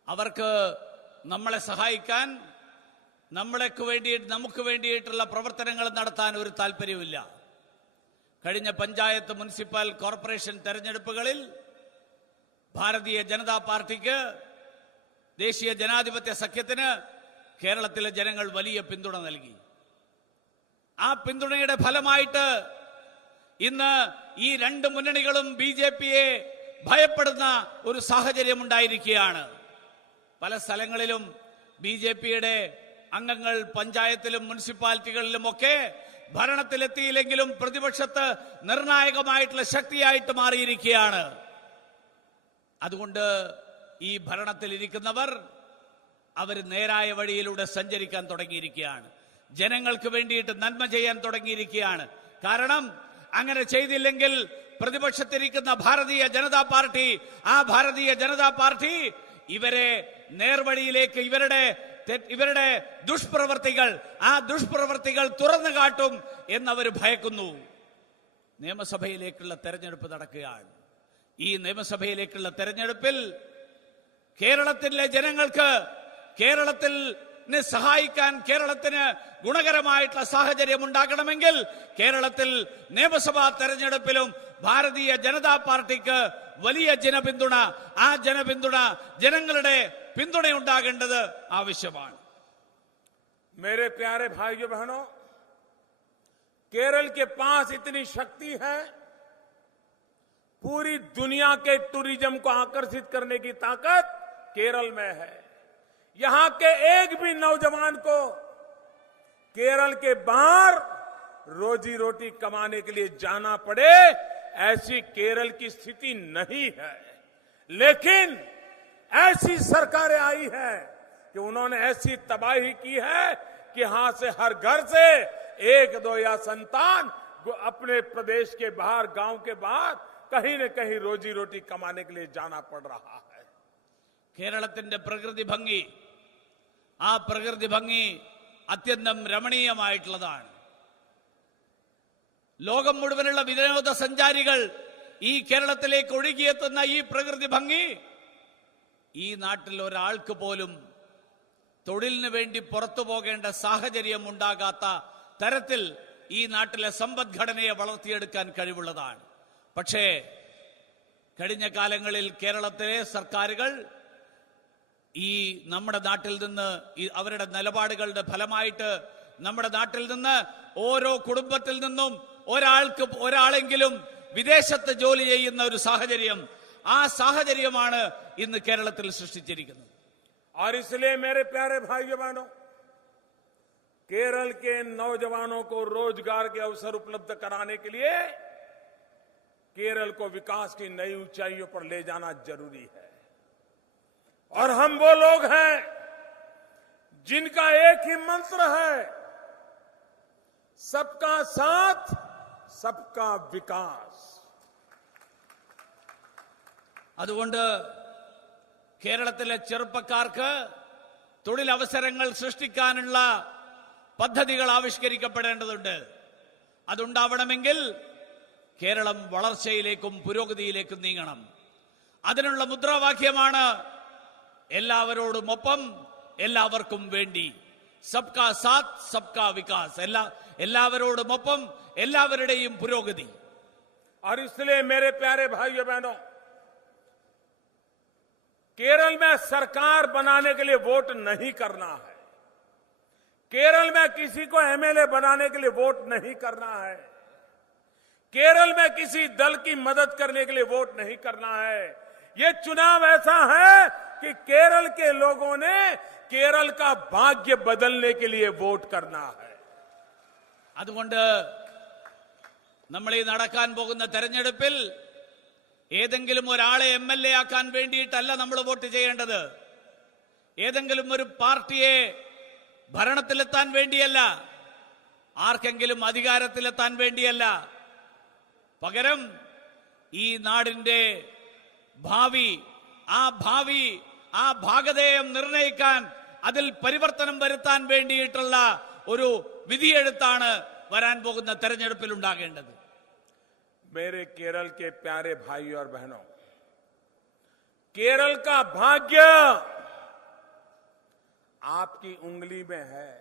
അവർക്ക് നമ്മളെ സഹായിക്കാൻ, നമുക്ക് വേണ്ടിയിട്ടുള്ള പ്രവർത്തനങ്ങൾ നടത്താൻ ഒരു താല്പര്യമില്ല. കഴിഞ്ഞ പഞ്ചായത്ത്, മുനിസിപ്പൽ, കോർപ്പറേഷൻ തെരഞ്ഞെടുപ്പുകളിൽ ഭാരതീയ ജനതാ പാർട്ടിക്ക്, ദേശീയ ജനാധിപത്യ സഖ്യത്തിന് കേരളത്തിലെ ജനങ്ങൾ വലിയ പിന്തുണ നൽകി. ആ പിന്തുണയുടെ ഫലമായിട്ട് ഇന്ന് ഈ രണ്ട് മുന്നണികളും ബിജെപിയെ ഭയപ്പെടുന്ന ഒരു സാഹചര്യം ഉണ്ടായിരിക്കുകയാണ്. പല സ്ഥലങ്ങളിലും ബിജെപിയുടെ അംഗങ്ങൾ പഞ്ചായത്തിലും മുനിസിപ്പാലിറ്റികളിലുമൊക്കെ ഭരണത്തിലെത്തിയില്ലെങ്കിലും പ്രതിപക്ഷത്ത് നിർണായകമായിട്ടുള്ള ശക്തിയായിട്ട് മാറിയിരിക്കുകയാണ്. അതുകൊണ്ട് ഈ ഭരണത്തിലിരിക്കുന്നവർ അവർ നേരായ വഴിയിലൂടെ സഞ്ചരിക്കാൻ തുടങ്ങിയിരിക്കുകയാണ്. ജനങ്ങൾക്ക് വേണ്ടിയിട്ട് നന്മ ചെയ്യാൻ തുടങ്ങിയിരിക്കുകയാണ്. കാരണം അങ്ങനെ ചെയ്തില്ലെങ്കിൽ പ്രതിപക്ഷത്തിരിക്കുന്ന ഭാരതീയ ജനതാ പാർട്ടി ഇവരെ നേർവഴിയിലേക്ക്, ഇവരുടെ ദുഷ്പ്രവർത്തികൾ തുറന്നു കാട്ടും എന്നവർ ഭയക്കുന്നു. നിയമസഭയിലേക്കുള്ള തെരഞ്ഞെടുപ്പ് നടക്കുകയാണ്. ഈ നിയമസഭയിലേക്കുള്ള തെരഞ്ഞെടുപ്പിൽ കേരളത്തിലെ ജനങ്ങൾക്ക് കേരളത്തിന് സഹായിക്കാൻ, കേരളത്തിന് ഗുണകരമായിട്ടുള്ള സാഹചര്യം ഉണ്ടാകണമെങ്കിൽ കേരളത്തിൽ നിയമസഭാ തെരഞ്ഞെടുപ്പിലും ഭാരതീയ ജനതാ പാർട്ടിക്ക് വലിയ ജനപിന്തുണ, ആ ജനപിന്തുണ, ജനങ്ങളുടെ പിന്തുണ ഉണ്ടാകേണ്ടത് ആവശ്യമാണ്. मेरे प्यारे भाइयों बहनों, केरल के पास इतनी शक्ति है, पूरी दुनिया के टूरिज्म को आकर्षित करने की ताकत केरल में है। यहां के एक भी नौजवान को केरल के बाहर रोजी रोटी कमाने के लिए जाना पड़े, ऐसी केरल की स्थिति नहीं है। लेकिन ऐसी सरकारें आई है कि उन्होंने ऐसी तबाही की है कि यहां से हर घर से 1-2 या संतान अपने प्रदेश के बाहर, गांव के बाहर कहीं न कहीं रोजी रोटी कमाने के लिए जाना पड़ रहा है. കേരളത്തിന്റെ പ്രകൃതി ഭംഗി, ആ പ്രകൃതി ഭംഗി അത്യന്തം രമണീയമായിട്ടുള്ളതാണ്. ലോകം മുഴുവനുള്ള വിനോദസഞ്ചാരികൾ ഈ കേരളത്തിലേക്ക് ഒഴുകിയെത്തുന്ന ഈ പ്രകൃതി ഭംഗി ഈ നാട്ടിൽ ഒരാൾക്ക് പോലും തൊഴിലിന് വേണ്ടി പുറത്തു പോകേണ്ട സാഹചര്യം ഉണ്ടാകാത്ത തരത്തിൽ ഈ നാട്ടിലെ സമ്പദ്ഘടനയെ വളർത്തിയെടുക്കാൻ കഴിവുള്ളതാണ്. പക്ഷേ കഴിഞ്ഞ കാലങ്ങളിൽ കേരളത്തിലെ സർക്കാരുകൾ ഈ നമ്മുടെ നാട്ടിൽ നിന്ന് അവരുടെ നിലപാടുകളുടെ ഫലമായിട്ട് നമ്മുടെ നാട്ടിൽ നിന്ന് ഓരോ കുടുംബത്തിൽ നിന്നും ഒരാളെങ്കിലും വിദേശത്ത് ജോലി ചെയ്യുന്ന ഒരു സാഹചര്യം, ആ സാഹചര്യമാണ് ഇന്ന് കേരളത്തിൽ സൃഷ്ടിച്ചിരിക്കുന്നത്. और इसलिए मेरे प्यारे भाइयों बहनों, केरल के नौजवानों को रोजगार के अवसर उपलब्ध कराने के लिए केरल को विकास की नई ऊंचाइयों पर ले जाना जरूरी है. और हम वो लोग हैं जिनका एक ही मंत्र है, सबका साथ सबका विकास. അതുകൊണ്ട് കേരളത്തിലെ ചെറുപ്പക്കാർക്ക് തൊഴിലവസരങ്ങൾ സൃഷ്ടിക്കാനുള്ള പദ്ധതികൾ ആവിഷ്കരിക്കപ്പെടേണ്ടതുണ്ട്. അതുണ്ടാവണമെങ്കിൽ കേരളം വളർച്ചയിലേക്കും പുരോഗതിയിലേക്കും നീങ്ങണം. അതിനുള്ള മുദ്രാവാക്യമാണ് എല്ലാവരോടുമൊപ്പം എല്ലാവർക്കും വേണ്ടി, സബ്കാ സാത്ത് സബ്കാ വികാസ്. എല്ലാവരോടുമൊപ്പം എല്ലാവരുടെയും പുരോഗതി. और इसलिए मेरे प्यारे भाइयों बहनों, केरल में सरकार बनाने के लिए वोट नहीं करना है। केरल में किसी को एमएलए बनाने के लिए वोट नहीं करना है। केरल में किसी दल की मदद करने के लिए वोट नहीं करना है। ये चुनाव ऐसा है कि केरल के लोगों ने केरल का भाग्य बदलने के लिए वोट करना है। അതുകൊണ്ട് നമ്മൾ ഈ നടക്കാൻ പോകുന്ന തെരഞ്ഞെടുപ്പിൽ ഏതെങ്കിലും ഒരാളെ എംഎൽഎ ആക്കാൻ വേണ്ടിയിട്ടല്ല നമ്മൾ വോട്ട് ചെയ്യേണ്ടത്. ഏതെങ്കിലും ഒരു പാർട്ടിയെ ഭരണത്തിലെത്താൻ വേണ്ടിയല്ല, ആർക്കെങ്കിലും അധികാരത്തിലെത്താൻ വേണ്ടിയല്ല. പകരം ഈ നാടിന്റെ ഭാവി, ആ ഭാഗധേയം നിർണയിക്കാൻ, അതിൽ പരിവർത്തനം വരുത്താൻ വേണ്ടിയിട്ടുള്ള ഒരു വിധിയെഴുത്താണ് വരാൻ പോകുന്ന തെരഞ്ഞെടുപ്പിൽ ഉണ്ടാകേണ്ടത്. मेरे केरल के प्यारे भाई और बहनों, केरल का भाग्य आपकी उंगली में है।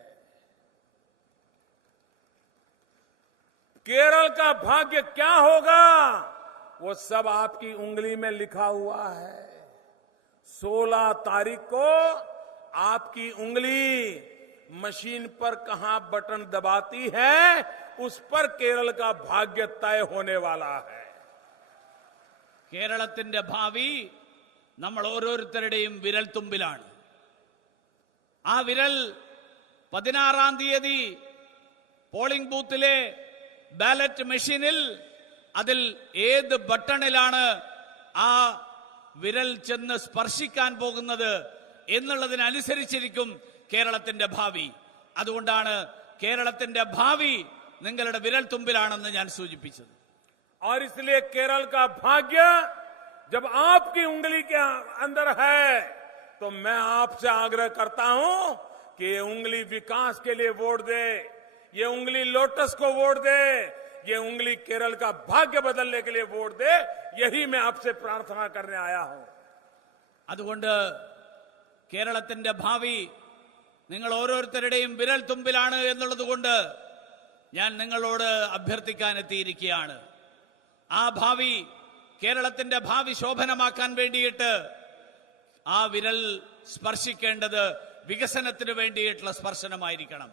केरल का भाग्य क्या होगा वो सब आपकी उंगली में लिखा हुआ है। 16 तारीख को आपकी उंगली मशीन पर कहां बटन दबाती है उस पर केरल का भाग्य तय होने वाला है। കേരളത്തിന്റെ ഭാവി നമ്മൾ ഓരോരുത്തരുടെയും വിരൽ തുമ്പിലാണ്. ആ വിരൽ 16-ാം തീയതി പോളിംഗ് ബൂത്തിലെ ബാലറ്റ് മെഷീനിൽ അതിൽ ഏത് ബട്ടണിലാണ് ആ വിരൽ ചെന്ന് സ്പർശിക്കാൻ പോകുന്നത് എന്നുള്ളതിനനുസരിച്ചിരിക്കും കേരളത്തിന്റെ ഭാവി. അതുകൊണ്ടാണ് കേരളത്തിന്റെ ഭാവി നിങ്ങളുടെ വിരൽ തുമ്പിലാണെന്ന് ഞാൻ സൂചിപ്പിച്ചത്. और इसलिए केरल का भाग्य जब आपकी उंगली के अंदर है तो मैं आपसे आग्रह करता हूं कि ये उंगली विकास के लिए वोट दे, ये उंगली लोटस को वोट दे, ये उंगली केरल का भाग्य बदलने के लिए वोट दे। यही मैं आपसे प्रार्थना करने आया हूं. അതുകൊണ്ട് കേരളത്തിന്റെ ഭാവി നിങ്ങൾ ഓരോരുത്തരുടെയും വിരൽ തുമ്പിലാണ് എന്നുള്ളതുകൊണ്ട് ഞാൻ നിങ്ങളോട് അഭ്യർത്ഥിക്കാൻ എത്തിയിരിക്കുകയാണ്. ആ ഭാവി, കേരളത്തിന്റെ ഭാവി ശോഭനമാക്കാൻ വേണ്ടിയിട്ട് ആ വിരൽ സ്പർശിക്കേണ്ടത് വികസനത്തിന് വേണ്ടിയിട്ടുള്ള സ്പർശനമായിരിക്കണം.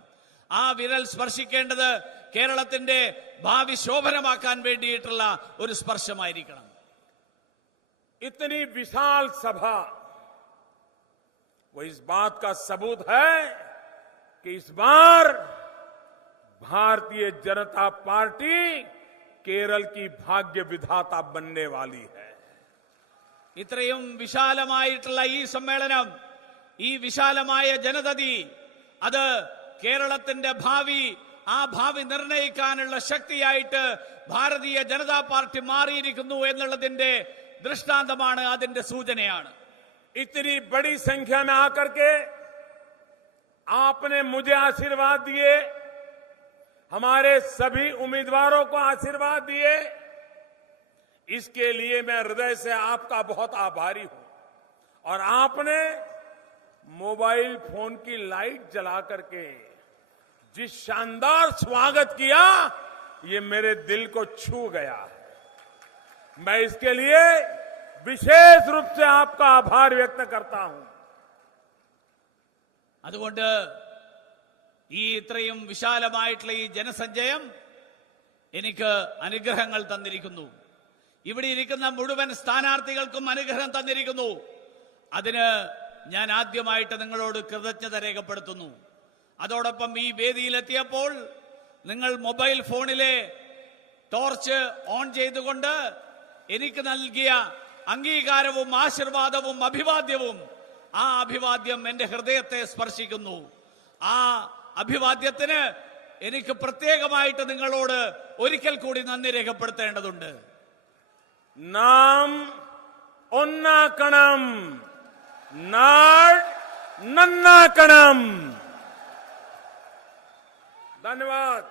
ആ വിരൽ സ്പർശിക്കേണ്ടത് കേരളത്തിന്റെ ഭാവി ശോഭനമാക്കാൻ വേണ്ടിയിട്ടുള്ള ഒരു സ്പർശമായിരിക്കണം. इतनी विशाल सभा वो इस बात का सबूत है कि इस बार भारतीय जनता पार्टी केरल की भाग्य विधाता बनने वाली है. ഇത്രയും വിശാലമായിട്ടുള്ള ഈ സമ്മേളനം, ഈ വിശാലമായ ജനതതി, അത് കേരളത്തിന്റെ ഭാവി, ആ ഭാവി നിർണയിക്കാനുള്ള ശക്തിയായിട്ട് ഭാരതീയ ജനതാ പാർട്ടി മാറിയിരിക്കുന്നു എന്നുള്ളതിന്റെ ദൃഷ്ടാന്തമാണ്, അതിന്റെ സൂചനയാണ്. इतनी बड़ी संख्या में आकर के आपने मुझे आशीर्वाद दिए, हमारे सभी उम्मीदवारों को आशीर्वाद दिए, इसके लिए मैं हृदय से आपका बहुत आभारी हूं. और आपने मोबाइल फोन की लाइट जला करके जिस शानदार स्वागत किया, ये मेरे दिल को छू गया है. मैं इसके लिए विशेष रूप से आपका आभार व्यक्त करता हूं. അതുകൊണ്ട് ഈ ഇത്രയും വിശാലമായിട്ടുള്ള ഈ ജനസഞ്ചയം എനിക്ക് അനുഗ്രഹങ്ങൾ തന്നിരിക്കുന്നു. ഇവിടെ ഇരിക്കുന്ന മുഴുവൻ സ്ഥാനാർത്ഥികൾക്കും അനുഗ്രഹം തന്നിരിക്കുന്നു. അതിന് ഞാൻ ആദ്യമായിട്ട് നിങ്ങളോട് കൃതജ്ഞത രേഖപ്പെടുത്തുന്നു. അതോടൊപ്പം ഈ വേദിയിലെത്തിയപ്പോൾ നിങ്ങൾ മൊബൈൽ ഫോണിലെ ടോർച്ച് ഓൺ ചെയ്തുകൊണ്ട് എനിക്ക് നൽകിയ അംഗീകാരവും ആശീർവാദവും അഭിവാദ്യവും, ആ അഭിവാദ്യം എന്റെ ഹൃദയത്തെ സ്പർശിക്കുന്നു. ആ അഭിവാദ്യത്തിന് എനിക്ക് പ്രത്യേകമായിട്ട് നിങ്ങളോട് ഒരിക്കൽ കൂടി നന്ദി രേഖപ്പെടുത്തേണ്ടതുണ്ട്. നാം ഒന്നാക്കണം, നാട് നന്നാക്കണം. धन्यवाद.